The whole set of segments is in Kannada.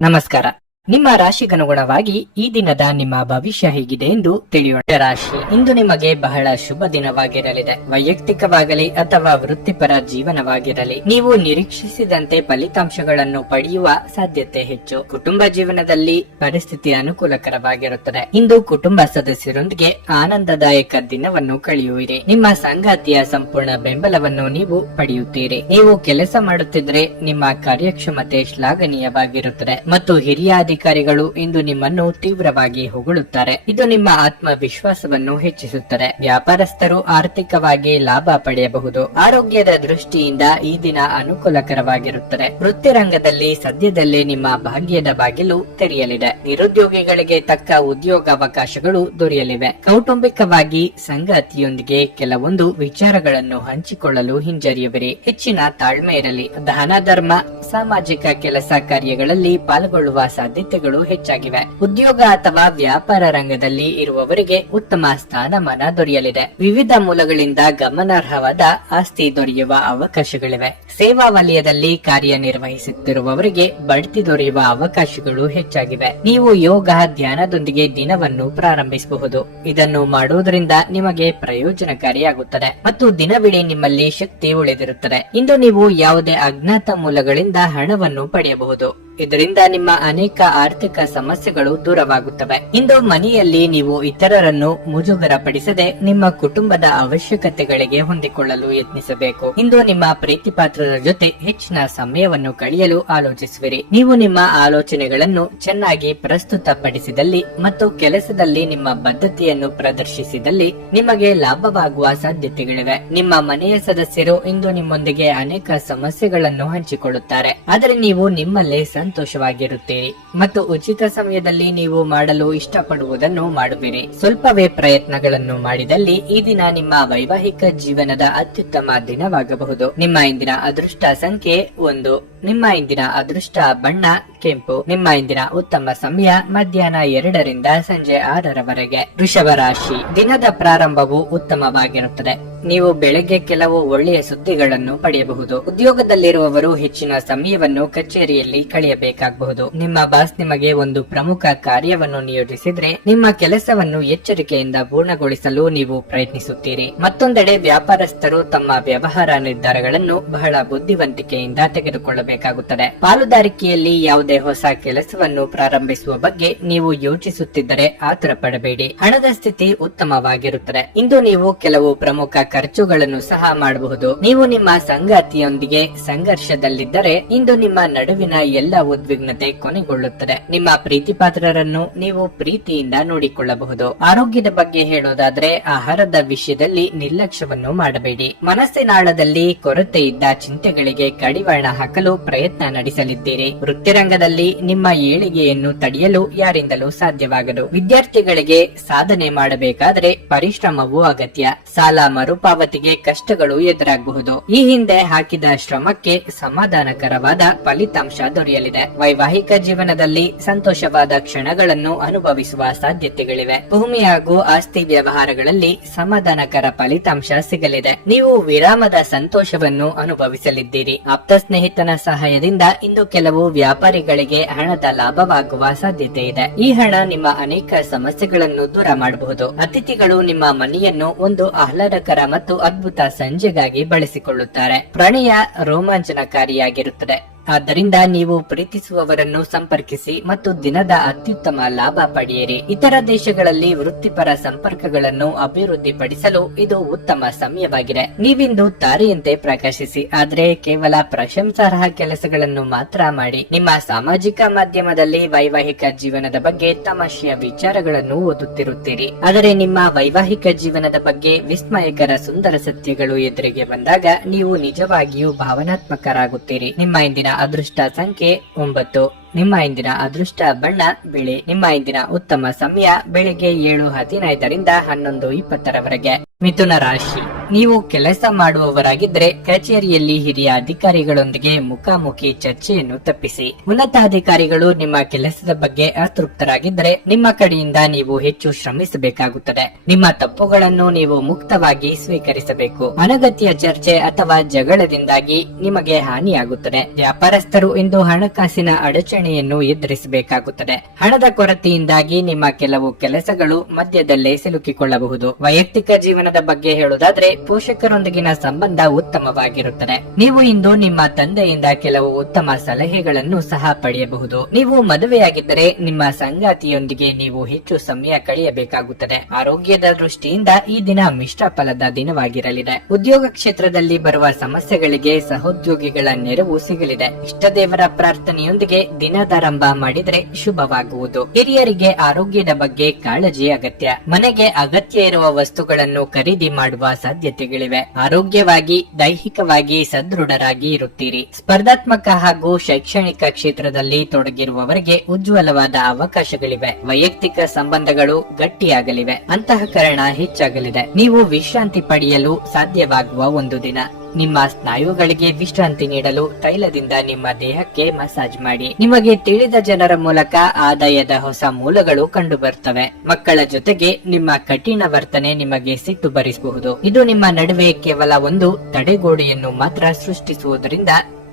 ನಮಸ್ಕಾರ. ನಿಮ್ಮ ರಾಶಿಗನುಗುಣವಾಗಿ ಈ ದಿನದ ನಿಮ್ಮ ಭವಿಷ್ಯ ಹೇಗಿದೆ ಎಂದು ತಿಳಿಯೋಣ. ರಾಶಿ, ಇಂದು ನಿಮಗೆ ಬಹಳ ಶುಭ ದಿನವಾಗಿರಲಿದೆ. ವೈಯಕ್ತಿಕವಾಗಲಿ ಅಥವಾ ವೃತ್ತಿಪರ ಜೀವನವಾಗಿರಲಿ, ನೀವು ನಿರೀಕ್ಷಿಸಿದಂತೆ ಫಲಿತಾಂಶಗಳನ್ನು ಪಡೆಯುವ ಸಾಧ್ಯತೆ ಹೆಚ್ಚು. ಕುಟುಂಬ ಜೀವನದಲ್ಲಿ ಪರಿಸ್ಥಿತಿ ಅನುಕೂಲಕರವಾಗಿರುತ್ತದೆ. ಇಂದು ಕುಟುಂಬ ಸದಸ್ಯರೊಂದಿಗೆ ಆನಂದದಾಯಕ ದಿನವನ್ನು ಕಳೆಯುವಿರಿ. ನಿಮ್ಮ ಸಂಗಾತಿಯ ಸಂಪೂರ್ಣ ಬೆಂಬಲವನ್ನು ನೀವು ಪಡೆಯುತ್ತೀರಿ. ನೀವು ಕೆಲಸ ಮಾಡುತ್ತಿದ್ರೆ ನಿಮ್ಮ ಕಾರ್ಯಕ್ಷಮತೆ ಶ್ಲಾಘನೀಯವಾಗಿರುತ್ತದೆ ಮತ್ತು ಹಿರಿಯ ಅಧಿಕಾರಿಗಳು ಇಂದು ನಿಮ್ಮನ್ನು ತೀವ್ರವಾಗಿ ಹೊಗಳುತ್ತಾರೆ. ಇದು ನಿಮ್ಮ ಆತ್ಮವಿಶ್ವಾಸವನ್ನು ಹೆಚ್ಚಿಸುತ್ತದೆ. ವ್ಯಾಪಾರಸ್ಥರು ಆರ್ಥಿಕವಾಗಿ ಲಾಭ ಪಡೆಯಬಹುದು. ಆರೋಗ್ಯದ ದೃಷ್ಟಿಯಿಂದ ಈ ದಿನ ಅನುಕೂಲಕರವಾಗಿರುತ್ತದೆ. ವೃತ್ತಿರಂಗದಲ್ಲಿ ಸದ್ಯದಲ್ಲೇ ನಿಮ್ಮ ಭಾಗ್ಯದ ಬಾಗಿಲು ತೆರೆಯಲಿದೆ. ನಿರುದ್ಯೋಗಿಗಳಿಗೆ ತಕ್ಕ ಉದ್ಯೋಗಾವಕಾಶಗಳು ದೊರೆಯಲಿವೆ. ಕೌಟುಂಬಿಕವಾಗಿ ಸಂಗಾತಿಯೊಂದಿಗೆ ಕೆಲವೊಂದು ವಿಚಾರಗಳನ್ನು ಹಂಚಿಕೊಳ್ಳಲು ಹಿಂಜರಿಯುವಿರಿ. ಹೆಚ್ಚಿನ ತಾಳ್ಮೆ ಇರಲಿ. ದಾನ ಧರ್ಮ, ಸಾಮಾಜಿಕ ಕೆಲಸ ಕಾರ್ಯಗಳಲ್ಲಿ ಪಾಲ್ಗೊಳ್ಳುವ ಸಾಧ್ಯತೆಗಳು ಹೆಚ್ಚಾಗಿವೆ. ಉದ್ಯೋಗ ಅಥವಾ ವ್ಯಾಪಾರ ರಂಗದಲ್ಲಿ ಇರುವವರಿಗೆ ಉತ್ತಮ ಸ್ಥಾನಮಾನ ದೊರೆಯಲಿದೆ. ವಿವಿಧ ಮೂಲಗಳಿಂದ ಗಮನಾರ್ಹವಾದ ಆಸ್ತಿ ದೊರೆಯುವ ಅವಕಾಶಗಳಿವೆ. ಸೇವಾ ವಲಯದಲ್ಲಿ ಕಾರ್ಯನಿರ್ವಹಿಸುತ್ತಿರುವವರಿಗೆ ಬಡ್ತಿ ದೊರೆಯುವ ಅವಕಾಶಗಳು ಹೆಚ್ಚಾಗಿವೆ. ನೀವು ಯೋಗ, ಧ್ಯಾನದೊಂದಿಗೆ ದಿನವನ್ನು ಪ್ರಾರಂಭಿಸಬಹುದು. ಇದನ್ನು ಮಾಡುವುದರಿಂದ ನಿಮಗೆ ಪ್ರಯೋಜನಕಾರಿಯಾಗುತ್ತದೆ ಮತ್ತು ದಿನವಿಡೀ ನಿಮ್ಮಲ್ಲಿ ಶಕ್ತಿ ಉಳಿದಿರುತ್ತದೆ. ಇಂದು ನೀವು ಯಾವುದೇ ಅಜ್ಞಾತ ಮೂಲಗಳಿಂದ ಹಣವನ್ನು ಪಡೆಯಬಹುದು. ಇದರಿಂದ ನಿಮ್ಮ ಅನೇಕ ಆರ್ಥಿಕ ಸಮಸ್ಯೆಗಳು ದೂರವಾಗುತ್ತವೆ. ಇಂದು ಮನೆಯಲ್ಲಿ ನೀವು ಇತರರನ್ನು ಮುಜುಗರಪಡಿಸದೆ ನಿಮ್ಮ ಕುಟುಂಬದ ಅವಶ್ಯಕತೆಗಳಿಗೆ ಹೊಂದಿಕೊಳ್ಳಲು ಯತ್ನಿಸಬೇಕು. ಇಂದು ನಿಮ್ಮ ಪ್ರೀತಿಪಾತ್ರರ ಜೊತೆ ಹೆಚ್ಚಿನ ಸಮಯವನ್ನು ಕಳೆಯಲು ಆಲೋಚಿಸುವಿರಿ. ನೀವು ನಿಮ್ಮ ಆಲೋಚನೆಗಳನ್ನು ಚೆನ್ನಾಗಿ ಪ್ರಸ್ತುತಪಡಿಸಿದಲ್ಲಿ ಮತ್ತು ಕೆಲಸದಲ್ಲಿ ನಿಮ್ಮ ಬದ್ಧತೆಯನ್ನು ಪ್ರದರ್ಶಿಸಿದಲ್ಲಿ ನಿಮಗೆ ಲಾಭವಾಗುವ ಸಾಧ್ಯತೆಗಳಿವೆ. ನಿಮ್ಮ ಮನೆಯ ಸದಸ್ಯರು ಇಂದು ನಿಮ್ಮೊಂದಿಗೆ ಅನೇಕ ಸಮಸ್ಯೆಗಳನ್ನು ಹಂಚಿಕೊಳ್ಳುತ್ತಾರೆ, ಆದರೆ ನೀವು ನಿಮ್ಮಲ್ಲೇ ಸಂತೋಷವಾಗಿರುತ್ತೀರಿ ಮತ್ತು ಉಚಿತ ಸಮಯದಲ್ಲಿ ನೀವು ಮಾಡಲು ಇಷ್ಟಪಡುವುದನ್ನು ಮಾಡುವಿರಿ. ಸ್ವಲ್ಪವೇ ಪ್ರಯತ್ನಗಳನ್ನು ಮಾಡಿದಲ್ಲಿ ಈ ದಿನ ನಿಮ್ಮ ವೈವಾಹಿಕ ಜೀವನದ ಅತ್ಯುತ್ತಮ ದಿನವಾಗಬಹುದು. ನಿಮ್ಮ ಇಂದಿನ ಅದೃಷ್ಟ ಸಂಖ್ಯೆ 1. ನಿಮ್ಮ ಇಂದಿನ ಅದೃಷ್ಟ ಬಣ್ಣ ಕೆಂಪು. ನಿಮ್ಮ ಇಂದಿನ ಉತ್ತಮ ಸಮಯ ಮಧ್ಯಾಹ್ನ 2 ರಿಂದ ಸಂಜೆ 6 ರವರೆಗೆ. ವೃಷಭ ರಾಶಿ, ದಿನದ ಪ್ರಾರಂಭವು ಉತ್ತಮವಾಗಿರುತ್ತದೆ. ನೀವು ಬೆಳಗ್ಗೆ ಕೆಲವು ಒಳ್ಳೆಯ ಸುದ್ದಿಗಳನ್ನು ಪಡೆಯಬಹುದು. ಉದ್ಯೋಗದಲ್ಲಿರುವವರು ಹೆಚ್ಚಿನ ಸಮಯವನ್ನು ಕಚೇರಿಯಲ್ಲಿ ಕಳೆಯಬೇಕಾಗಬಹುದು. ನಿಮ್ಮ ಬಾಸ್ ನಿಮಗೆ ಒಂದು ಪ್ರಮುಖ ಕಾರ್ಯವನ್ನು ನಿಯೋಜಿಸಿದ್ರೆ ನಿಮ್ಮ ಕೆಲಸವನ್ನು ಎಚ್ಚರಿಕೆಯಿಂದ ಪೂರ್ಣಗೊಳಿಸಲು ನೀವು ಪ್ರಯತ್ನಿಸುತ್ತೀರಿ. ಮತ್ತೊಂದೆಡೆ ವ್ಯಾಪಾರಸ್ಥರು ತಮ್ಮ ವ್ಯವಹಾರ ನಿರ್ಧಾರಗಳನ್ನು ಬಹಳ ಬುದ್ಧಿವಂತಿಕೆಯಿಂದ ತೆಗೆದುಕೊಳ್ಳಬೇಕಾಗುತ್ತದೆ. ಪಾಲುದಾರಿಕೆಯಲ್ಲಿ ಯಾವುದೇ ಹೊಸ ಕೆಲಸವನ್ನು ಪ್ರಾರಂಭಿಸುವ ಬಗ್ಗೆ ನೀವು ಯೋಚಿಸುತ್ತಿದ್ದರೆ ಆತರ ಪಡಬೇಡಿ. ಹಣದ ಸ್ಥಿತಿ ಉತ್ತಮವಾಗಿರುತ್ತದೆ. ಇಂದು ನೀವು ಕೆಲವು ಪ್ರಮುಖ ಖರ್ಚುಗಳನ್ನು ಸಹ ಮಾಡಬಹುದು. ನೀವು ನಿಮ್ಮ ಸಂಗಾತಿಯೊಂದಿಗೆ ಸಂಘರ್ಷದಲ್ಲಿದ್ದರೆ ಇಂದು ನಿಮ್ಮ ನಡುವಿನ ಎಲ್ಲ ಉದ್ವಿಗ್ನತೆ ಕೊನೆಗೊಳ್ಳುತ್ತದೆ. ನಿಮ್ಮ ಪ್ರೀತಿಪಾತ್ರರನ್ನು ನೀವು ಪ್ರೀತಿಯಿಂದ ನೋಡಿಕೊಳ್ಳಬಹುದು. ಆರೋಗ್ಯದ ಬಗ್ಗೆ ಹೇಳೋದಾದ್ರೆ ಆಹಾರದ ವಿಷಯದಲ್ಲಿ ನಿರ್ಲಕ್ಷ್ಯವನ್ನು ಮಾಡಬೇಡಿ. ಮನಸ್ಸಿನಾಳದಲ್ಲಿ ಕೊರತೆ ಇದ್ದ ಚಿಂತೆಗಳಿಗೆ ಕಡಿವಾಣ ಹಾಕಲು ಪ್ರಯತ್ನ ನಡೆಸಲಿದ್ದೀರಿ. ವೃತ್ತಿರಂಗದಲ್ಲಿ ನಿಮ್ಮ ಏಳಿಗೆಯನ್ನು ತಡೆಯಲು ಯಾರಿಂದಲೂ ಸಾಧ್ಯವಾಗದು. ವಿದ್ಯಾರ್ಥಿಗಳಿಗೆ ಸಾಧನೆ ಮಾಡಬೇಕಾದರೆ ಪರಿಶ್ರಮವೂ ಅಗತ್ಯ. ಸಾಲ ಮರುಪಾವತಿಗೆ ಕಷ್ಟಗಳು ಎದುರಾಗಬಹುದು. ಈ ಹಿಂದೆ ಹಾಕಿದ ಶ್ರಮಕ್ಕೆ ಸಮಾಧಾನಕರವಾದ ಫಲಿತಾಂಶ ದೊರೆಯಲಿದೆ. ವೈವಾಹಿಕ ಜೀವನದಲ್ಲಿ ಸಂತೋಷವಾದ ಕ್ಷಣಗಳನ್ನು ಅನುಭವಿಸುವ ಸಾಧ್ಯತೆಗಳಿವೆ. ಭೂಮಿ ಹಾಗೂ ಆಸ್ತಿ ವ್ಯವಹಾರಗಳಲ್ಲಿ ಸಮಾಧಾನಕರ ಫಲಿತಾಂಶ ಸಿಗಲಿದೆ. ನೀವು ವಿರಾಮದ ಸಂತೋಷವನ್ನು ಅನುಭವಿಸಲಿದ್ದೀರಿ. ಆಪ್ತ ಸ್ನೇಹಿತನ ಸಹಾಯದಿಂದ ಇಂದು ಕೆಲವು ವ್ಯಾಪಾರಿಗಳಿಗೆ ಹಣದ ಲಾಭವಾಗುವ ಸಾಧ್ಯತೆ ಇದೆ. ಈ ಹಣ ನಿಮ್ಮ ಅನೇಕ ಸಮಸ್ಯೆಗಳನ್ನು ದೂರ ಮಾಡಬಹುದು. ಅತಿಥಿಗಳು ನಿಮ್ಮ ಮನೆಯನ್ನು ಒಂದು ಆಹ್ಲಾದಕರ ಮತ್ತು ಅದ್ಭುತ ಸಂಜೆಗಾಗಿ ಬಳಸಿಕೊಳ್ಳುತ್ತಾರೆ. ಪ್ರಣಯ ರೋಮಾಂಚನಕಾರಿಯಾಗಿರುತ್ತದೆ. ಆದ್ದರಿಂದ ನೀವು ಪ್ರೀತಿಸುವವರನ್ನು ಸಂಪರ್ಕಿಸಿ ಮತ್ತು ದಿನದ ಅತ್ಯುತ್ತಮ ಲಾಭ ಪಡೆಯಿರಿ. ಇತರ ದೇಶಗಳಲ್ಲಿ ವೃತ್ತಿಪರ ಸಂಪರ್ಕಗಳನ್ನು ಅಭಿವೃದ್ಧಿಪಡಿಸಲು ಇದು ಉತ್ತಮ ಸಮಯವಾಗಿದೆ. ನೀವಿಂದು ತಾರೆಯಂತೆ ಪ್ರಕಾಶಿಸಿ, ಆದರೆ ಕೇವಲ ಪ್ರಶಂಸಾರ್ಹ ಕೆಲಸಗಳನ್ನು ಮಾತ್ರ ಮಾಡಿ. ನಿಮ್ಮ ಸಾಮಾಜಿಕ ಮಾಧ್ಯಮದಲ್ಲಿ ವೈವಾಹಿಕ ಜೀವನದ ಬಗ್ಗೆ ತಮಾಷೆಯ ವಿಚಾರಗಳನ್ನು ಓದುತ್ತಿರುತ್ತೀರಿ, ಆದರೆ ನಿಮ್ಮ ವೈವಾಹಿಕ ಜೀವನದ ಬಗ್ಗೆ ವಿಸ್ಮಯಕರ ಸುಂದರ ಸತ್ಯಗಳು ಎದುರಿಗೆ ಬಂದಾಗ ನೀವು ನಿಜವಾಗಿಯೂ ಭಾವನಾತ್ಮಕರಾಗುತ್ತೀರಿ. ನಿಮ್ಮ ಇಂದಿನ ಅದೃಷ್ಟ ಸಂಖ್ಯೆ 9. ನಿಮ್ಮ ಇಂದಿನ ಅದೃಷ್ಟ ಬಣ್ಣ ಬಿಳಿ. ನಿಮ್ಮ ಇಂದಿನ ಉತ್ತಮ ಸಮಯ ಬೆಳಿಗ್ಗೆ 7:15 ರಿಂದ 11:20 ರವರೆಗೆ. ಮಿಥುನ ರಾಶಿ, ನೀವು ಕೆಲಸ ಮಾಡುವವರಾಗಿದ್ದರೆ ಕಚೇರಿಯಲ್ಲಿ ಹಿರಿಯ ಅಧಿಕಾರಿಗಳೊಂದಿಗೆ ಮುಖಾಮುಖಿ ಚರ್ಚೆಯನ್ನು ತಪ್ಪಿಸಿ. ಉನ್ನತಾಧಿಕಾರಿಗಳು ನಿಮ್ಮ ಕೆಲಸದ ಬಗ್ಗೆ ಅತೃಪ್ತರಾಗಿದ್ದರೆ ನಿಮ್ಮ ಕಡೆಯಿಂದ ನೀವು ಹೆಚ್ಚು ಶ್ರಮಿಸಬೇಕಾಗುತ್ತದೆ. ನಿಮ್ಮ ತಪ್ಪುಗಳನ್ನು ನೀವು ಮುಕ್ತವಾಗಿ ಸ್ವೀಕರಿಸಬೇಕು. ಅನಗತ್ಯ ಚರ್ಚೆ ಅಥವಾ ಜಗಳದಿಂದಾಗಿ ನಿಮಗೆ ಹಾನಿಯಾಗುತ್ತದೆ. ವ್ಯಾಪಾರಸ್ಥರು ಇಂದು ಹಣಕಾಸಿನ ಅಡಚಣೆಯನ್ನು ಎದುರಿಸಬೇಕಾಗುತ್ತದೆ. ಹಣದ ಕೊರತೆಯಿಂದಾಗಿ ನಿಮ್ಮ ಕೆಲವು ಕೆಲಸಗಳು ಮಧ್ಯದಲ್ಲೇ ಸಿಲುಕಿಕೊಳ್ಳಬಹುದು. ವೈಯಕ್ತಿಕ ಜೀವನದ ಬಗ್ಗೆ ಹೇಳುವುದಾದ್ರೆ ಪೋಷಕರೊಂದಿಗಿನ ಸಂಬಂಧ ಉತ್ತಮವಾಗಿರುತ್ತದೆ. ನೀವು ಇಂದು ನಿಮ್ಮ ತಂದೆಯಿಂದ ಕೆಲವು ಉತ್ತಮ ಸಲಹೆಗಳನ್ನು ಸಹ ಪಡೆಯಬಹುದು. ನೀವು ಮದುವೆಯಾಗಿದ್ದರೆ ನಿಮ್ಮ ಸಂಗಾತಿಯೊಂದಿಗೆ ನೀವು ಹೆಚ್ಚು ಸಮಯ ಕಳೆಯಬೇಕಾಗುತ್ತದೆ. ಆರೋಗ್ಯದ ದೃಷ್ಟಿಯಿಂದ ಈ ದಿನ ಮಿಶ್ರ ಫಲದ ದಿನವಾಗಿರಲಿದೆ. ಉದ್ಯೋಗ ಕ್ಷೇತ್ರದಲ್ಲಿ ಬರುವ ಸಮಸ್ಯೆಗಳಿಗೆ ಸಹೋದ್ಯೋಗಿಗಳ ನೆರವು ಸಿಗಲಿದೆ. ಇಷ್ಟ ದೇವರ ಪ್ರಾರ್ಥನೆಯೊಂದಿಗೆ ದಿನದಾರಂಭ ಮಾಡಿದರೆ ಶುಭವಾಗುವುದು. ಹಿರಿಯರಿಗೆ ಆರೋಗ್ಯದ ಬಗ್ಗೆ ಕಾಳಜಿ ಅಗತ್ಯ. ಮನೆಗೆ ಅಗತ್ಯ ಇರುವ ವಸ್ತುಗಳನ್ನು ಖರೀದಿ ಮಾಡುವ ಸಾಧ್ಯತೆಗಳಿವೆ. ಆರೋಗ್ಯವಾಗಿ ದೈಹಿಕವಾಗಿ ಸದೃಢರಾಗಿ ಇರುತ್ತೀರಿ. ಸ್ಪರ್ಧಾತ್ಮಕ ಹಾಗೂ ಶೈಕ್ಷಣಿಕ ಕ್ಷೇತ್ರದಲ್ಲಿ ತೊಡಗಿರುವವರಿಗೆ ಉಜ್ವಲವಾದ ಅವಕಾಶಗಳಿವೆ. ವೈಯಕ್ತಿಕ ಸಂಬಂಧಗಳು ಗಟ್ಟಿಯಾಗಲಿವೆ. ಅಂತಃಕರಣ ಹೆಚ್ಚಾಗಲಿದೆ. ನೀವು ವಿಶ್ರಾಂತಿ ಪಡೆಯಲು ಸಾಧ್ಯವಾಗುವ ಒಂದು ದಿನ. ನಿಮ್ಮ ಸ್ನಾಯುಗಳಿಗೆ ವಿಶ್ರಾಂತಿ ನೀಡಲು ತೈಲದಿಂದ ನಿಮ್ಮ ದೇಹಕ್ಕೆ ಮಸಾಜ್ ಮಾಡಿ. ನಿಮಗೆ ತಿಳಿದ ಜನರ ಮೂಲಕ ಆದಾಯದ ಹೊಸ ಮೂಲಗಳು ಕಂಡು ಬರುತ್ತವೆ. ಮಕ್ಕಳ ಜೊತೆಗೆ ನಿಮ್ಮ ಕಠಿಣ ವರ್ತನೆ ನಿಮಗೆ ಸಿಟ್ಟು ಬರಿಸಬಹುದು. ಇದು ನಿಮ್ಮ ನಡುವೆ ಕೇವಲ ಒಂದು ತಡೆಗೋಡೆಯನ್ನು ಮಾತ್ರ ಸೃಷ್ಟಿಸುವುದರಿಂದ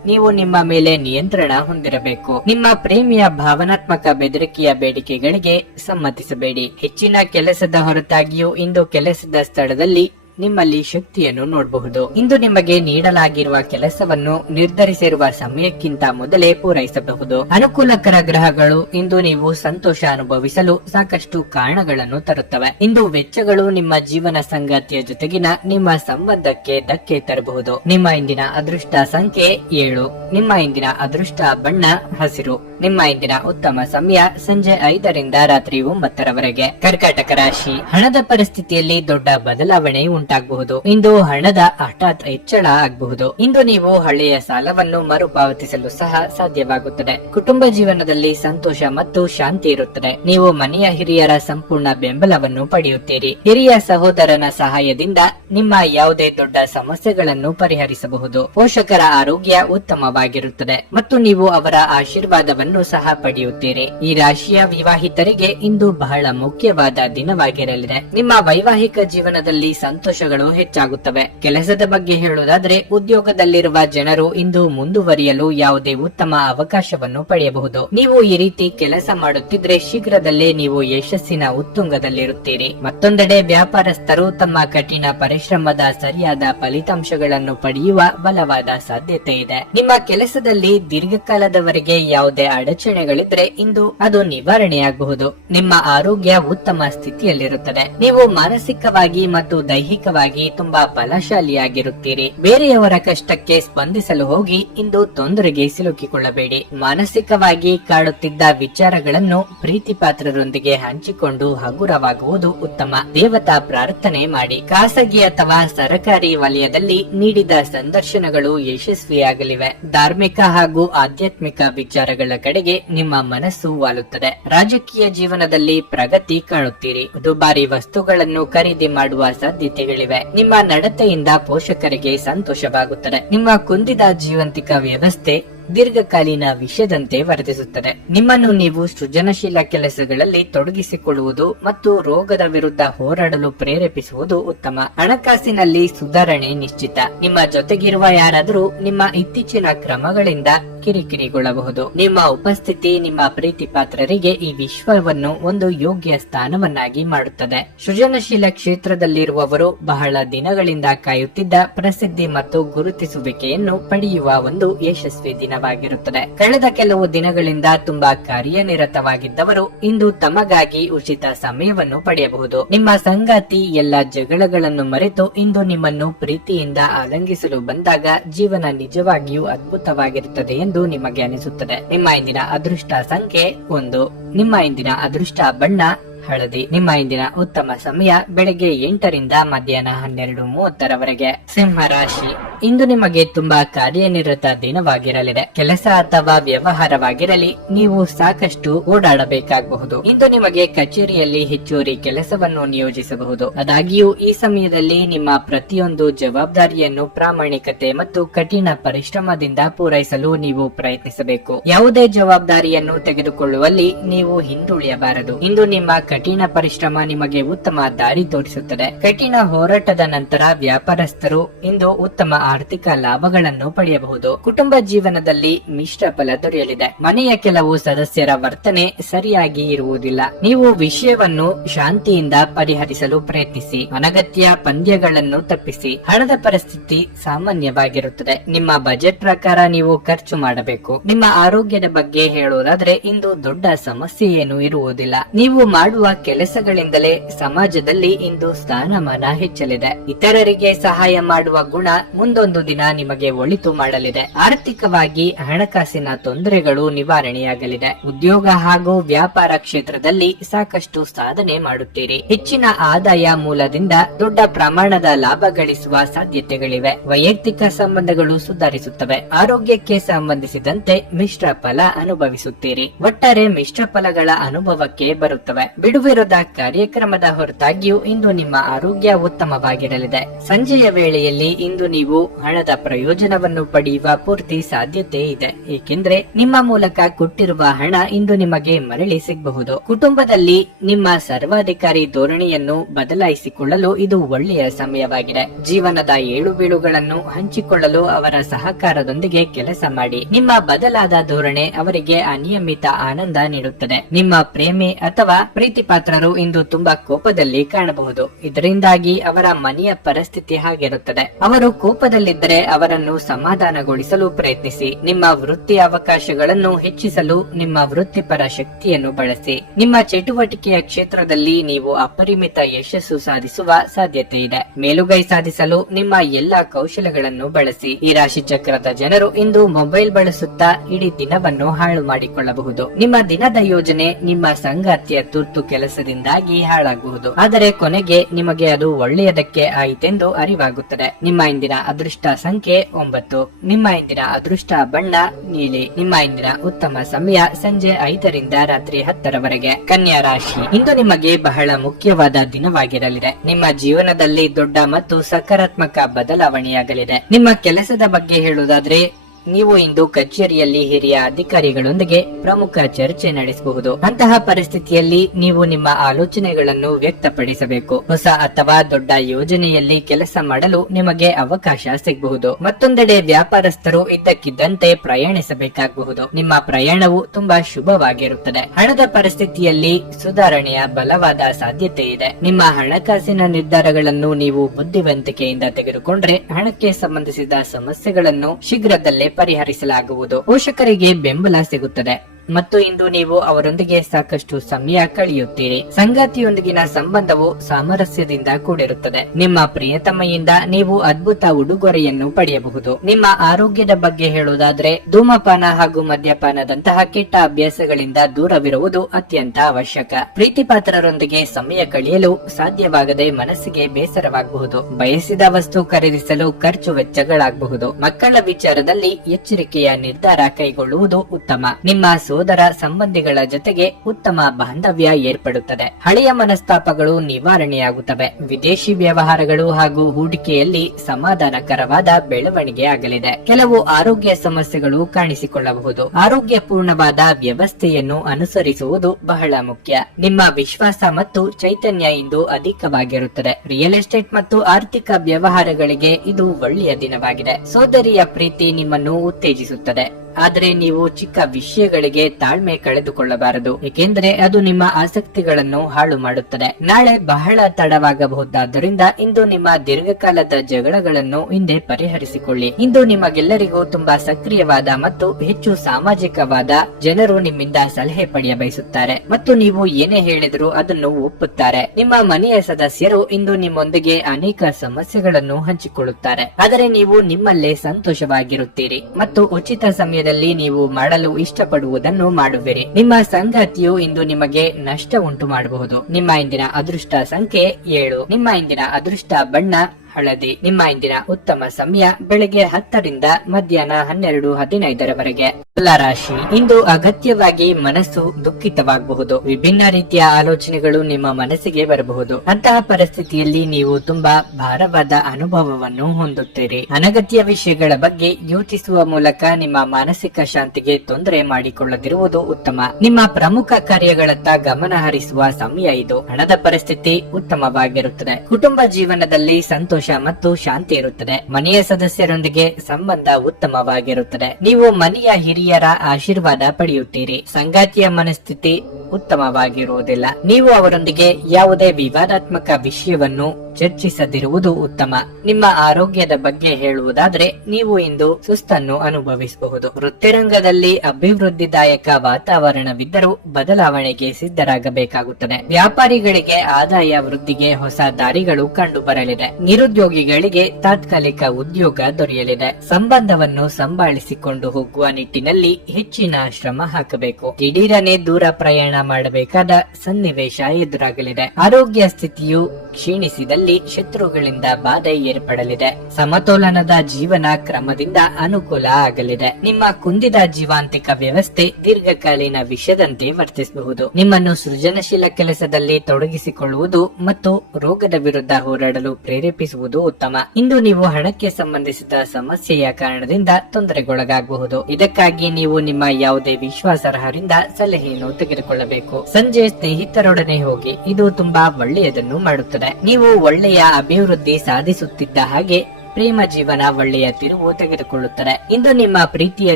ನೀವು ನಿಮ್ಮ ಮೇಲೆ ನಿಯಂತ್ರಣ ಹೊಂದಿರಬೇಕು. ನಿಮ್ಮ ಪ್ರೇಮಿಯ ಭಾವನಾತ್ಮಕ ಬೆದರಿಕೆಯ ಬೇಡಿಕೆಗಳಿಗೆ ಸಮ್ಮತಿಸಬೇಡಿ. ಹೆಚ್ಚಿನ ಕೆಲಸದ ಹೊರತಾಗಿಯೂ ಇಂದು ಕೆಲಸದ ಸ್ಥಳದಲ್ಲಿ ನಿಮ್ಮಲ್ಲಿ ಶಕ್ತಿಯನ್ನು ನೋಡಬಹುದು. ಇಂದು ನಿಮಗೆ ನೀಡಲಾಗಿರುವ ಕೆಲಸವನ್ನು ನಿರ್ಧರಿಸಿರುವ ಸಮಯಕ್ಕಿಂತ ಮೊದಲೇ ಪೂರೈಸಬಹುದು. ಅನುಕೂಲಕರ ಗ್ರಹಗಳು ಇಂದು ನೀವು ಸಂತೋಷ ಅನುಭವಿಸಲು ಸಾಕಷ್ಟು ಕಾರಣಗಳನ್ನು ತರುತ್ತವೆ. ಇಂದು ವೆಚ್ಚಗಳು ನಿಮ್ಮ ಜೀವನ ಸಂಗಾತಿಯ ಜೊತೆಗಿನ ನಿಮ್ಮ ಸಂಬಂಧಕ್ಕೆ ಧಕ್ಕೆ ತರಬಹುದು. ನಿಮ್ಮ ಇಂದಿನ ಅದೃಷ್ಟ ಸಂಖ್ಯೆ 7. ನಿಮ್ಮ ಇಂದಿನ ಅದೃಷ್ಟ ಬಣ್ಣ ಹಸಿರು. ನಿಮ್ಮ ಇಂದಿನ ಉತ್ತಮ ಸಮಯ ಸಂಜೆ 5ರಿಂದ ರಾತ್ರಿ 9ರವರೆಗೆ. ಕರ್ಕಾಟಕ ರಾಶಿ. ಹಣದ ಪರಿಸ್ಥಿತಿಯಲ್ಲಿ ದೊಡ್ಡ ಬದಲಾವಣೆ ಉಂಟಾಗಬಹುದು. ಇಂದು ಹಣದ ಹಠಾತ್ ಹೆಚ್ಚಳ ಆಗಬಹುದು. ಇಂದು ನೀವು ಹಳೆಯ ಸಾಲವನ್ನು ಮರುಪಾವತಿಸಲು ಸಹ ಸಾಧ್ಯವಾಗುತ್ತದೆ. ಕುಟುಂಬ ಜೀವನದಲ್ಲಿ ಸಂತೋಷ ಮತ್ತು ಶಾಂತಿ ಇರುತ್ತದೆ. ನೀವು ಮನೆಯ ಹಿರಿಯರ ಸಂಪೂರ್ಣ ಬೆಂಬಲವನ್ನು ಪಡೆಯುತ್ತೀರಿ. ಹಿರಿಯ ಸಹೋದರನ ಸಹಾಯದಿಂದ ನಿಮ್ಮ ಯಾವುದೇ ದೊಡ್ಡ ಸಮಸ್ಯೆಗಳನ್ನು ಪರಿಹರಿಸಬಹುದು. ಪೋಷಕರ ಆರೋಗ್ಯ ಉತ್ತಮವಾಗಿರುತ್ತದೆ ಮತ್ತು ನೀವು ಅವರ ಆಶೀರ್ವಾದವನ್ನು ಸಹ ಪಡೆಯುತ್ತೀರಿ. ಈ ರಾಶಿಯ ವಿವಾಹಿತರಿಗೆ ಇಂದು ಬಹಳ ಮುಖ್ಯವಾದ ದಿನವಾಗಿರಲಿದೆ. ನಿಮ್ಮ ವೈವಾಹಿಕ ಜೀವನದಲ್ಲಿ ಸಂತೋಷಗಳು ಹೆಚ್ಚಾಗುತ್ತವೆ. ಕೆಲಸದ ಬಗ್ಗೆ ಹೇಳುವುದಾದ್ರೆ ಉದ್ಯೋಗದಲ್ಲಿರುವ ಜನರು ಇಂದು ಮುಂದುವರಿಯಲು ಯಾವುದೇ ಉತ್ತಮ ಅವಕಾಶವನ್ನು ಪಡೆಯಬಹುದು. ನೀವು ಈ ರೀತಿ ಕೆಲಸ ಮಾಡುತ್ತಿದ್ರೆ ಶೀಘ್ರದಲ್ಲೇ ನೀವು ಯಶಸ್ಸಿನ ಉತ್ತುಂಗದಲ್ಲಿರುತ್ತೀರಿ. ಮತ್ತೊಂದೆಡೆ ವ್ಯಾಪಾರಸ್ಥರು ತಮ್ಮ ಕಠಿಣ ಪರಿಶ್ರಮದ ಸರಿಯಾದ ಫಲಿತಾಂಶಗಳನ್ನು ಪಡೆಯುವ ಬಲವಾದ ಸಾಧ್ಯತೆ ಇದೆ. ನಿಮ್ಮ ಕೆಲಸದಲ್ಲಿ ದೀರ್ಘಕಾಲದವರೆಗೆ ಯಾವುದೇ ಅಡಚಣೆಗಳಿದ್ರೆ ಇಂದು ಅದು ನಿವಾರಣೆಯಾಗಬಹುದು. ನಿಮ್ಮ ಆರೋಗ್ಯ ಉತ್ತಮ ಸ್ಥಿತಿಯಲ್ಲಿರುತ್ತದೆ. ನೀವು ಮಾನಸಿಕವಾಗಿ ಮತ್ತು ದೈಹಿಕವಾಗಿ ತುಂಬಾ ಬಲಶಾಲಿಯಾಗಿರುತ್ತೀರಿ. ಬೇರೆಯವರ ಕಷ್ಟಕ್ಕೆ ಸ್ಪಂದಿಸಲು ಹೋಗಿ ಇಂದು ತೊಂದರೆಗೆ ಸಿಲುಕಿಕೊಳ್ಳಬೇಡಿ. ಮಾನಸಿಕವಾಗಿ ಕಾಡುತ್ತಿದ್ದ ವಿಚಾರಗಳನ್ನು ಪ್ರೀತಿ ಪಾತ್ರರೊಂದಿಗೆ ಹಂಚಿಕೊಂಡು ಹಗುರವಾಗುವುದು ಉತ್ತಮ. ದೇವತಾ ಪ್ರಾರ್ಥನೆ ಮಾಡಿ. ಖಾಸಗಿ ಅಥವಾ ಸರಕಾರಿ ವಲಯದಲ್ಲಿ ನೀಡಿದ ಸಂದರ್ಶನಗಳು ಯಶಸ್ವಿಯಾಗಲಿವೆ. ಧಾರ್ಮಿಕ ಹಾಗೂ ಆಧ್ಯಾತ್ಮಿಕ ವಿಚಾರಗಳ ಕಡೆಗೆ ನಿಮ್ಮ ಮನಸ್ಸು ವಾಲುತ್ತದೆ. ರಾಜಕೀಯ ಜೀವನದಲ್ಲಿ ಪ್ರಗತಿ ಕಾಣುತ್ತೀರಿ. ದುಬಾರಿ ವಸ್ತುಗಳನ್ನು ಖರೀದಿ ಮಾಡುವ ಸಾಧ್ಯತೆಗಳಿವೆ. ನಿಮ್ಮ ನಡತೆಯಿಂದ ಪೋಷಕರಿಗೆ ಸಂತೋಷವಾಗುತ್ತದೆ. ನಿಮ್ಮ ಕುಂದಿದ ಜೀವಂತಿಕ ವ್ಯವಸ್ಥೆ ದೀರ್ಘಕಾಲೀನ ವಿಷಯದಂತೆ ವರ್ತಿಸುತ್ತದೆ. ನಿಮ್ಮನ್ನು ನೀವು ಸೃಜನಶೀಲ ಕೆಲಸಗಳಲ್ಲಿ ತೊಡಗಿಸಿಕೊಳ್ಳುವುದು ಮತ್ತು ರೋಗದ ವಿರುದ್ಧ ಹೋರಾಡಲು ಪ್ರೇರೇಪಿಸುವುದು ಉತ್ತಮ. ಹಣಕಾಸಿನಲ್ಲಿ ಸುಧಾರಣೆ ನಿಶ್ಚಿತ. ನಿಮ್ಮ ಜೊತೆಗಿರುವ ಯಾರಾದರೂ ನಿಮ್ಮ ಇತ್ತೀಚಿನ ಕ್ರಮಗಳಿಂದ ಕಿರಿಕಿರಿಗೊಳ್ಳಬಹುದು. ನಿಮ್ಮ ಉಪಸ್ಥಿತಿ ನಿಮ್ಮ ಪ್ರೀತಿ ಪಾತ್ರರಿಗೆ ಈ ವಿಶ್ವವನ್ನು ಒಂದು ಯೋಗ್ಯ ಸ್ಥಾನವನ್ನಾಗಿ ಮಾಡುತ್ತದೆ. ಸೃಜನಶೀಲ ಕ್ಷೇತ್ರದಲ್ಲಿರುವವರು ಬಹಳ ದಿನಗಳಿಂದ ಕಾಯುತ್ತಿದ್ದ ಪ್ರಸಿದ್ಧಿ ಮತ್ತು ಗುರುತಿಸುವಿಕೆಯನ್ನು ಪಡೆಯುವ ಒಂದು ಯಶಸ್ವಿ ದಿನವಾಗಿರುತ್ತದೆ. ಕಳೆದ ಕೆಲವು ದಿನಗಳಿಂದ ತುಂಬಾ ಕಾರ್ಯನಿರತವಾಗಿದ್ದವರು ಇಂದು ತಮಗಾಗಿ ಉಚಿತ ಸಮಯವನ್ನು ಪಡೆಯಬಹುದು. ನಿಮ್ಮ ಸಂಗಾತಿ ಎಲ್ಲ ಜಗಳಗಳನ್ನು ಮರೆತು ಇಂದು ನಿಮ್ಮನ್ನು ಪ್ರೀತಿಯಿಂದ ಆಲಂಗಿಸಲು ಬಂದಾಗ ಜೀವನ ನಿಜವಾಗಿಯೂ ಅದ್ಭುತವಾಗಿರುತ್ತದೆ ಎಂದು ನಿಮಗೆ ಅನಿಸುತ್ತದೆ. ನಿಮ್ಮ ಇಂದಿನ ಅದೃಷ್ಟ ಸಂಖ್ಯೆ 1. ನಿಮ್ಮ ಇಂದಿನ ಅದೃಷ್ಟ ಬಣ್ಣ ಹಳದಿ. ನಿಮ್ಮ ಇಂದಿನ ಉತ್ತಮ ಸಮಯ ಬೆಳಗ್ಗೆ 8ರಿಂದ ಮಧ್ಯಾಹ್ನ 12:30ರವರೆಗೆ. ಸಿಂಹ ರಾಶಿ, ಇಂದು ನಿಮಗೆ ತುಂಬಾ ಕಾರ್ಯನಿರತ ದಿನವಾಗಿರಲಿದೆ. ಕೆಲಸ ಅಥವಾ ವ್ಯವಹಾರವಾಗಿರಲಿ, ನೀವು ಸಾಕಷ್ಟು ಓಡಾಡಬೇಕಾಗಬಹುದು. ಇಂದು ನಿಮಗೆ ಕಚೇರಿಯಲ್ಲಿ ಹೆಚ್ಚುವರಿ ಕೆಲಸವನ್ನು ನಿಯೋಜಿಸಬಹುದು. ಆದಾಗ್ಯೂ ಈ ಸಮಯದಲ್ಲಿ ನಿಮ್ಮ ಪ್ರತಿಯೊಂದು ಜವಾಬ್ದಾರಿಯನ್ನು ಪ್ರಾಮಾಣಿಕತೆ ಮತ್ತು ಕಠಿಣ ಪರಿಶ್ರಮದಿಂದ ಪೂರೈಸಲು ನೀವು ಪ್ರಯತ್ನಿಸಬೇಕು. ಯಾವುದೇ ಜವಾಬ್ದಾರಿಯನ್ನು ತೆಗೆದುಕೊಳ್ಳುವಲ್ಲಿ ನೀವು ಹಿಂದುಳಿಯಬಾರದು. ಇಂದು ನಿಮ್ಮ ಕಠಿಣ ಪರಿಶ್ರಮ ನಿಮಗೆ ಉತ್ತಮ ದಾರಿ ತೋರಿಸುತ್ತದೆ. ಕಠಿಣ ಹೋರಾಟದ ನಂತರ ವ್ಯಾಪಾರಸ್ಥರು ಇಂದು ಉತ್ತಮ ಆರ್ಥಿಕ ಲಾಭಗಳನ್ನು ಪಡೆಯಬಹುದು. ಕುಟುಂಬ ಜೀವನದಲ್ಲಿ ಮಿಶ್ರ ಫಲ ದೊರೆಯಲಿದೆ. ಮನೆಯ ಕೆಲವು ಸದಸ್ಯರ ವರ್ತನೆ ಸರಿಯಾಗಿ ಇರುವುದಿಲ್ಲ. ನೀವು ವಿಷಯವನ್ನು ಶಾಂತಿಯಿಂದ ಪರಿಹರಿಸಲು ಪ್ರಯತ್ನಿಸಿ. ಅನಗತ್ಯ ಪಂದ್ಯಗಳನ್ನು ತಪ್ಪಿಸಿ. ಹಣದ ಪರಿಸ್ಥಿತಿ ಸಾಮಾನ್ಯವಾಗಿರುತ್ತದೆ. ನಿಮ್ಮ ಬಜೆಟ್ ಪ್ರಕಾರ ನೀವು ಖರ್ಚು ಮಾಡಬೇಕು. ನಿಮ್ಮ ಆರೋಗ್ಯದ ಬಗ್ಗೆ ಹೇಳುವುದಾದ್ರೆ ಇಂದು ದೊಡ್ಡ ಸಮಸ್ಯೆ ಏನು ಇರುವುದಿಲ್ಲ. ನೀವು ಮಾಡುವ ಕೆಲಸಗಳಿಂದಲೇ ಸಮಾಜದಲ್ಲಿ ಇಂದು ಸ್ಥಾನಮಾನ ಹೆಚ್ಚಲಿದೆ. ಇತರರಿಗೆ ಸಹಾಯ ಮಾಡುವ ಗುಣ ಮುಂದೊಂದು ದಿನ ನಿಮಗೆ ಒಳಿತು ಮಾಡಲಿದೆ. ಆರ್ಥಿಕವಾಗಿ ಹಣಕಾಸಿನ ತೊಂದರೆಗಳು ನಿವಾರಣೆಯಾಗಲಿದೆ. ಉದ್ಯೋಗ ಹಾಗೂ ವ್ಯಾಪಾರ ಕ್ಷೇತ್ರದಲ್ಲಿ ಸಾಕಷ್ಟು ಸಾಧನೆ ಮಾಡುತ್ತೀರಿ. ಹೆಚ್ಚಿನ ಆದಾಯ ಮೂಲದಿಂದ ದೊಡ್ಡ ಪ್ರಮಾಣದ ಲಾಭ ಗಳಿಸುವ ಸಾಧ್ಯತೆಗಳಿವೆ. ವೈಯಕ್ತಿಕ ಸಂಬಂಧಗಳು ಸುಧಾರಿಸುತ್ತವೆ. ಆರೋಗ್ಯಕ್ಕೆ ಸಂಬಂಧಿಸಿದಂತೆ ಮಿಶ್ರ ಫಲ ಅನುಭವಿಸುತ್ತೀರಿ. ಒಟ್ಟಾರೆ ಮಿಶ್ರ ಫಲಗಳ ಅನುಭವಕ್ಕೆ ಬರುತ್ತವೆ. ಬಿಡುವಿರದ ಕಾರ್ಯಕ್ರಮದ ಹೊರತಾಗಿಯೂ ಇಂದು ನಿಮ್ಮ ಆರೋಗ್ಯ ಉತ್ತಮವಾಗಿರಲಿದೆ. ಸಂಜೆಯ ವೇಳೆಯಲ್ಲಿ ಇಂದು ನೀವು ಹಣದ ಪ್ರಯೋಜನವನ್ನು ಪಡೆಯುವ ಪೂರ್ತಿ ಸಾಧ್ಯತೆ ಇದೆ. ಏಕೆಂದ್ರೆ ನಿಮ್ಮ ಮೂಲಕ ಕೊಟ್ಟಿರುವ ಹಣ ಇಂದು ನಿಮಗೆ ಮರಳಿ ಸಿಗಬಹುದು. ಕುಟುಂಬದಲ್ಲಿ ನಿಮ್ಮ ಸರ್ವಾಧಿಕಾರಿ ಧೋರಣೆಯನ್ನು ಬದಲಾಯಿಸಿಕೊಳ್ಳಲು ಇದು ಒಳ್ಳೆಯ ಸಮಯವಾಗಿದೆ. ಜೀವನದ ಏಳು ಬೀಳುಗಳನ್ನು ಹಂಚಿಕೊಳ್ಳಲು ಅವರ ಸಹಕಾರದೊಂದಿಗೆ ಕೆಲಸ ಮಾಡಿ. ನಿಮ್ಮ ಬದಲಾದ ಧೋರಣೆ ಅವರಿಗೆ ಅನಿಯಮಿತ ಆನಂದ ನೀಡುತ್ತದೆ. ನಿಮ್ಮ ಪ್ರೇಮಿ ಅಥವಾ ಪ್ರೀತಿ ಪಾತ್ರರು ಇಂದು ತುಂಬಾ ಕೋಪದಲ್ಲಿ ಕಾಣಬಹುದು. ಇದರಿಂದಾಗಿ ಅವರ ಮನೆಯ ಪರಿಸ್ಥಿತಿ ಹಾಗಿರುತ್ತದೆ. ಅವರು ಕೋಪದಲ್ಲಿದ್ದರೆ ಅವರನ್ನು ಸಮಾಧಾನಗೊಳಿಸಲು ಪ್ರಯತ್ನಿಸಿ. ನಿಮ್ಮ ವೃತ್ತಿ ಅವಕಾಶಗಳನ್ನು ಹೆಚ್ಚಿಸಲು ನಿಮ್ಮ ವೃತ್ತಿಪರ ಶಕ್ತಿಯನ್ನು ಬಳಸಿ. ನಿಮ್ಮ ಚಟುವಟಿಕೆಯ ಕ್ಷೇತ್ರದಲ್ಲಿ ನೀವು ಅಪರಿಮಿತ ಯಶಸ್ಸು ಸಾಧಿಸುವ ಸಾಧ್ಯತೆ ಇದೆ. ಮೇಲುಗೈ ಸಾಧಿಸಲು ನಿಮ್ಮ ಎಲ್ಲಾ ಕೌಶಲ್ಯಗಳನ್ನು ಬಳಸಿ. ಈ ರಾಶಿ ಚಕ್ರದ ಜನರು ಇಂದು ಮೊಬೈಲ್ ಬಳಸುತ್ತಾ ಇಡೀ ದಿನವನ್ನು ಹಾಳು ಮಾಡಿಕೊಳ್ಳಬಹುದು. ನಿಮ್ಮ ದಿನದ ಯೋಜನೆ ನಿಮ್ಮ ಸಂಗಾತಿಯ ತುರ್ತು ಕೆಲಸದಿಂದಾಗಿ ಹಾಳಾಗಬಹುದು. ಆದರೆ ಕೊನೆಗೆ ನಿಮಗೆ ಅದು ಒಳ್ಳೆಯದಕ್ಕೆ ಆಯಿತೆಂದು ಅರಿವಾಗುತ್ತದೆ. ನಿಮ್ಮ ಇಂದಿನ ಅದೃಷ್ಟ ಸಂಖ್ಯೆ 9. ನಿಮ್ಮ ಇಂದಿನ ಅದೃಷ್ಟ ಬಣ್ಣ ನೀಲಿ. ನಿಮ್ಮ ಇಂದಿನ ಉತ್ತಮ ಸಮಯ ಸಂಜೆ 5ರಿಂದ ರಾತ್ರಿ 10ರವರೆಗೆ. ಕನ್ಯಾ ರಾಶಿ, ಇಂದು ನಿಮಗೆ ಬಹಳ ಮುಖ್ಯವಾದ ದಿನವಾಗಿರಲಿದೆ. ನಿಮ್ಮ ಜೀವನದಲ್ಲಿ ದೊಡ್ಡ ಮತ್ತು ಸಕಾರಾತ್ಮಕ ಬದಲಾವಣೆಯಾಗಲಿದೆ. ನಿಮ್ಮ ಕೆಲಸದ ಬಗ್ಗೆ ಹೇಳುವುದಾದ್ರೆ ನೀವು ಇಂದು ಕಚೇರಿಯಲ್ಲಿ ಹಿರಿಯ ಅಧಿಕಾರಿಗಳೊಂದಿಗೆ ಪ್ರಮುಖ ಚರ್ಚೆ ನಡೆಸಬಹುದು. ಅಂತಹ ಪರಿಸ್ಥಿತಿಯಲ್ಲಿ ನೀವು ನಿಮ್ಮ ಆಲೋಚನೆಗಳನ್ನು ವ್ಯಕ್ತಪಡಿಸಬೇಕು. ಹೊಸ ಅಥವಾ ದೊಡ್ಡ ಯೋಜನೆಯಲ್ಲಿ ಕೆಲಸ ಮಾಡಲು ನಿಮಗೆ ಅವಕಾಶ ಸಿಗಬಹುದು. ಮತ್ತೊಂದೆಡೆ ವ್ಯಾಪಾರಸ್ಥರು ಇದ್ದಕ್ಕಿದ್ದಂತೆ ಪ್ರಯಾಣಿಸಬೇಕಾಗಬಹುದು. ನಿಮ್ಮ ಪ್ರಯಾಣವು ತುಂಬಾ ಶುಭವಾಗಿರುತ್ತದೆ. ಹಣದ ಪರಿಸ್ಥಿತಿಯಲ್ಲಿ ಸುಧಾರಣೆಯ ಬಲವಾದ ಸಾಧ್ಯತೆ ಇದೆ. ನಿಮ್ಮ ಹಣಕಾಸಿನ ನಿರ್ಧಾರಗಳನ್ನು ನೀವು ಬುದ್ಧಿವಂತಿಕೆಯಿಂದ ತೆಗೆದುಕೊಂಡ್ರೆ ಹಣಕ್ಕೆ ಸಂಬಂಧಿಸಿದ ಸಮಸ್ಯೆಗಳನ್ನು ಶೀಘ್ರದಲ್ಲೇ ಪರಿಹರಿಸಲಾಗುವುದು. ಪೋಷಕರಿಗೆ ಬೆಂಬಲ ಸಿಗುತ್ತದೆ ಮತ್ತು ಇಂದು ನೀವು ಅವರೊಂದಿಗೆ ಸಾಕಷ್ಟು ಸಮಯ ಕಳೆಯುತ್ತೀರಿ. ಸಂಗಾತಿಯೊಂದಿಗಿನ ಸಂಬಂಧವು ಸಾಮರಸ್ಯದಿಂದ ಕೂಡಿರುತ್ತದೆ. ನಿಮ್ಮ ಪ್ರಿಯತಮೆಯಿಂದ ನೀವು ಅದ್ಭುತ ಉಡುಗೊರೆಯನ್ನು ಪಡೆಯಬಹುದು. ನಿಮ್ಮ ಆರೋಗ್ಯದ ಬಗ್ಗೆ ಹೇಳುವುದಾದ್ರೆ ಧೂಮಪಾನ ಹಾಗೂ ಮದ್ಯಪಾನದಂತಹ ಕೆಟ್ಟ ಅಭ್ಯಾಸಗಳಿಂದ ದೂರವಿರುವುದು ಅತ್ಯಂತ ಅವಶ್ಯಕ. ಪ್ರೀತಿ ಪಾತ್ರರೊಂದಿಗೆ ಸಮಯ ಕಳೆಯಲು ಸಾಧ್ಯವಾಗದೆ ಮನಸ್ಸಿಗೆ ಬೇಸರವಾಗಬಹುದು. ಬಯಸಿದ ವಸ್ತು ಖರೀದಿಸಲು ಖರ್ಚು ವೆಚ್ಚಗಳಾಗಬಹುದು. ಮಕ್ಕಳ ವಿಚಾರದಲ್ಲಿ ಎಚ್ಚರಿಕೆಯ ನಿರ್ಧಾರ ಕೈಗೊಳ್ಳುವುದು ಉತ್ತಮ. ನಿಮ್ಮ ಸೋದರ ಸಂಬಂಧಿಗಳ ಜೊತೆಗೆ ಉತ್ತಮ ಬಾಂಧವ್ಯ ಏರ್ಪಡುತ್ತದೆ. ಹಳೆಯ ಮನಸ್ತಾಪಗಳು ನಿವಾರಣೆಯಾಗುತ್ತವೆ. ವಿದೇಶಿ ವ್ಯವಹಾರಗಳು ಹಾಗೂ ಹೂಡಿಕೆಯಲ್ಲಿ ಸಮಾಧಾನಕರವಾದ ಬೆಳವಣಿಗೆ ಆಗಲಿದೆ. ಕೆಲವು ಆರೋಗ್ಯ ಸಮಸ್ಯೆಗಳು ಕಾಣಿಸಿಕೊಳ್ಳಬಹುದು. ಆರೋಗ್ಯಪೂರ್ಣವಾದ ವ್ಯವಸ್ಥೆಯನ್ನು ಅನುಸರಿಸುವುದು ಬಹಳ ಮುಖ್ಯ. ನಿಮ್ಮ ವಿಶ್ವಾಸ ಮತ್ತು ಚೈತನ್ಯ ಇಂದು ಅಧಿಕವಾಗಿರುತ್ತದೆ. ರಿಯಲ್ ಎಸ್ಟೇಟ್ ಮತ್ತು ಆರ್ಥಿಕ ವ್ಯವಹಾರಗಳಿಗೆ ಇದು ಒಳ್ಳೆಯ ದಿನವಾಗಿದೆ. ಸೋದರಿಯ ಪ್ರೀತಿ ನಿಮ್ಮನ್ನು ಉತ್ತೇಜಿಸುತ್ತದೆ. ಆದರೆ ನೀವು ಚಿಕ್ಕ ವಿಷಯಗಳಿಗೆ ತಾಳ್ಮೆ ಕಳೆದುಕೊಳ್ಳಬಾರದು, ಏಕೆಂದರೆ ಅದು ನಿಮ್ಮ ಆಸಕ್ತಿಗಳನ್ನು ಹಾಳು ಮಾಡುತ್ತದೆ. ನಾಳೆ ಬಹಳ ತಡವಾಗಬಹುದಾದ್ದರಿಂದ ಇಂದು ನಿಮ್ಮ ದೀರ್ಘಕಾಲದ ಜಗಳಗಳನ್ನು ಹಿಂದೆ ಪರಿಹರಿಸಿಕೊಳ್ಳಿ. ಇಂದು ನಿಮಗೆಲ್ಲರಿಗೂ ತುಂಬಾ ಸಕ್ರಿಯವಾದ ಮತ್ತು ಹೆಚ್ಚು ಸಾಮಾಜಿಕವಾದ ಜನರು ನಿಮ್ಮಿಂದ ಸಲಹೆ ಪಡೆಯ ಬಯಸುತ್ತಾರೆ ಮತ್ತು ನೀವು ಏನೇ ಹೇಳಿದರೂ ಅದನ್ನು ಒಪ್ಪುತ್ತಾರೆ. ನಿಮ್ಮ ಮನೆಯ ಸದಸ್ಯರು ಇಂದು ನಿಮ್ಮೊಂದಿಗೆ ಅನೇಕ ಸಮಸ್ಯೆಗಳನ್ನು ಹಂಚಿಕೊಳ್ಳುತ್ತಾರೆ, ಆದರೆ ನೀವು ನಿಮ್ಮಲ್ಲೇ ಸಂತೋಷವಾಗಿರುತ್ತೀರಿ ಮತ್ತು ಉಚಿತ ಸಮಯದಲ್ಲಿ ಸಮಯದಲ್ಲಿ ನೀವು ಮಾಡಲು ಇಷ್ಟಪಡುವುದನ್ನು ಮಾಡುವಿರಿ. ನಿಮ್ಮ ಸಂಗಾತಿಯು ಇಂದು ನಿಮಗೆ ನಷ್ಟ ಉಂಟು ಮಾಡಬಹುದು. ನಿಮ್ಮ ಇಂದಿನ ಅದೃಷ್ಟ ಸಂಖ್ಯೆ 7. ನಿಮ್ಮ ಇಂದಿನ ಅದೃಷ್ಟ ಬಣ್ಣ ಹಳದಿ. ನಿಮ್ಮ ಇಂದಿನ ಉತ್ತಮ ಸಮಯ ಬೆಳಗ್ಗೆ 10 ರಿಂದ ಮಧ್ಯಾಹ್ನ 12:15 ತುಲಾ ರಾಶಿ. ಇಂದು ಅಗತ್ಯವಾಗಿ ಮನಸ್ಸು ದುಃಖಿತವಾಗಬಹುದು. ವಿಭಿನ್ನ ರೀತಿಯ ಆಲೋಚನೆಗಳು ನಿಮ್ಮ ಮನಸ್ಸಿಗೆ ಬರಬಹುದು. ಅಂತಹ ಪರಿಸ್ಥಿತಿಯಲ್ಲಿ ನೀವು ತುಂಬಾ ಭಾರವಾದ ಅನುಭವವನ್ನು ಹೊಂದುತ್ತೀರಿ. ಅನಗತ್ಯ ವಿಷಯಗಳ ಬಗ್ಗೆ ಯೋಚಿಸುವ ಮೂಲಕ ನಿಮ್ಮ ಮಾನಸಿಕ ಶಾಂತಿಗೆ ತೊಂದರೆ ಮಾಡಿಕೊಳ್ಳದಿರುವುದು ಉತ್ತಮ. ನಿಮ್ಮ ಪ್ರಮುಖ ಕಾರ್ಯಗಳತ್ತ ಗಮನ ಹರಿಸುವ ಸಮಯ ಇದು. ಹಣದ ಪರಿಸ್ಥಿತಿ ಉತ್ತಮವಾಗಿರುತ್ತದೆ. ಕುಟುಂಬ ಜೀವನದಲ್ಲಿ ಸಂತೋಷ ಮತ್ತು ಶಾಂತಿ ಇರುತ್ತದೆ. ಮನೆಯ ಸದಸ್ಯರೊಂದಿಗೆ ಸಂಬಂಧ ಉತ್ತಮವಾಗಿರುತ್ತದೆ. ನೀವು ಮನೆಯ ಹಿರಿಯರ ಆಶೀರ್ವಾದ ಪಡೆಯುತ್ತೀರಿ. ಸಂಗಾತಿಯ ಮನಸ್ಥಿತಿ ಉತ್ತಮವಾಗಿರುವುದಿಲ್ಲ. ನೀವು ಅವರೊಂದಿಗೆ ಯಾವುದೇ ವಿವಾದಾತ್ಮಕ ವಿಷಯವನ್ನು ಚರ್ಚಿಸದಿರುವುದು ಉತ್ತಮ. ನಿಮ್ಮ ಆರೋಗ್ಯದ ಬಗ್ಗೆ ಹೇಳುವುದಾದ್ರೆ ನೀವು ಇಂದು ಸುಸ್ತನ್ನು ಅನುಭವಿಸಬಹುದು. ವೃತ್ತಿರಂಗದಲ್ಲಿ ಅಭಿವೃದ್ಧಿದಾಯಕ ವಾತಾವರಣವಿದ್ದರೂ ಬದಲಾವಣೆಗೆ ಸಿದ್ಧರಾಗಬೇಕಾಗುತ್ತದೆ. ವ್ಯಾಪಾರಿಗಳಿಗೆ ಆದಾಯ ವೃದ್ಧಿಗೆ ಹೊಸ ದಾರಿಗಳು ಕಂಡು ಬರಲಿದೆ. ನಿರುದ್ಯೋಗಿಗಳಿಗೆ ತಾತ್ಕಾಲಿಕ ಉದ್ಯೋಗ ದೊರೆಯಲಿದೆ. ಸಂಬಂಧವನ್ನು ಸಂಭಾಳಿಸಿಕೊಂಡು ಹೋಗುವ ನಿಟ್ಟಿನಲ್ಲಿ ಹೆಚ್ಚಿನ ಶ್ರಮ ಹಾಕಬೇಕು. ದಿಢೀರನೆ ದೂರ ಪ್ರಯಾಣ ಮಾಡಬೇಕಾದ ಸನ್ನಿವೇಶ ಎದುರಾಗಲಿದೆ. ಆರೋಗ್ಯ ಸ್ಥಿತಿಯು ಕ್ಷೀಣಿಸಿದಲ್ಲಿ ಶತ್ರುಗಳಿಂದ ಬಾಧೆ ಏರ್ಪಡಲಿದೆ. ಸಮತೋಲನದ ಜೀವನ ಕ್ರಮದಿಂದ ಅನುಕೂಲ ಆಗಲಿದೆ. ನಿಮ್ಮ ಕುಂದಿದ ಜೀವಾಂತಿಕ ವ್ಯವಸ್ಥೆ ದೀರ್ಘಕಾಲೀನ ವಿಷಯದಂತೆ ವರ್ತಿಸಬಹುದು. ನಿಮ್ಮನ್ನು ಸೃಜನಶೀಲ ಕೆಲಸದಲ್ಲಿ ತೊಡಗಿಸಿಕೊಳ್ಳುವುದು ಮತ್ತು ರೋಗದ ವಿರುದ್ಧ ಹೋರಾಡಲು ಪ್ರೇರೇಪಿಸುವುದು ಉತ್ತಮ. ಇಂದು ನೀವು ಹಣಕ್ಕೆ ಸಂಬಂಧಿಸಿದ ಸಮಸ್ಯೆಯ ಕಾರಣದಿಂದ ತೊಂದರೆಗೊಳಗಾಗಬಹುದು. ಇದಕ್ಕಾಗಿ ನೀವು ನಿಮ್ಮ ಯಾವುದೇ ವಿಶ್ವಾಸಾರ್ಹರಿಂದ ಸಲಹೆಯನ್ನು ತೆಗೆದುಕೊಳ್ಳಬೇಕು. ಸಂಜೆ ಸ್ನೇಹಿತರೊಡನೆ ಹೋಗಿ, ಇದು ತುಂಬಾ ಒಳ್ಳೆಯದನ್ನು ಮಾಡುತ್ತದೆ. ನೀವು ಒಳ್ಳೆಯ ಅಭಿವೃದ್ಧಿ ಸಾಧಿಸುತ್ತಿದ್ದ ಹಾಗೆ ಪ್ರೇಮ ಜೀವನ ಒಳ್ಳೆಯ ತಿರುವು ತೆಗೆದುಕೊಳ್ಳುತ್ತದೆ. ಇಂದು ನಿಮ್ಮ ಪ್ರೀತಿಯ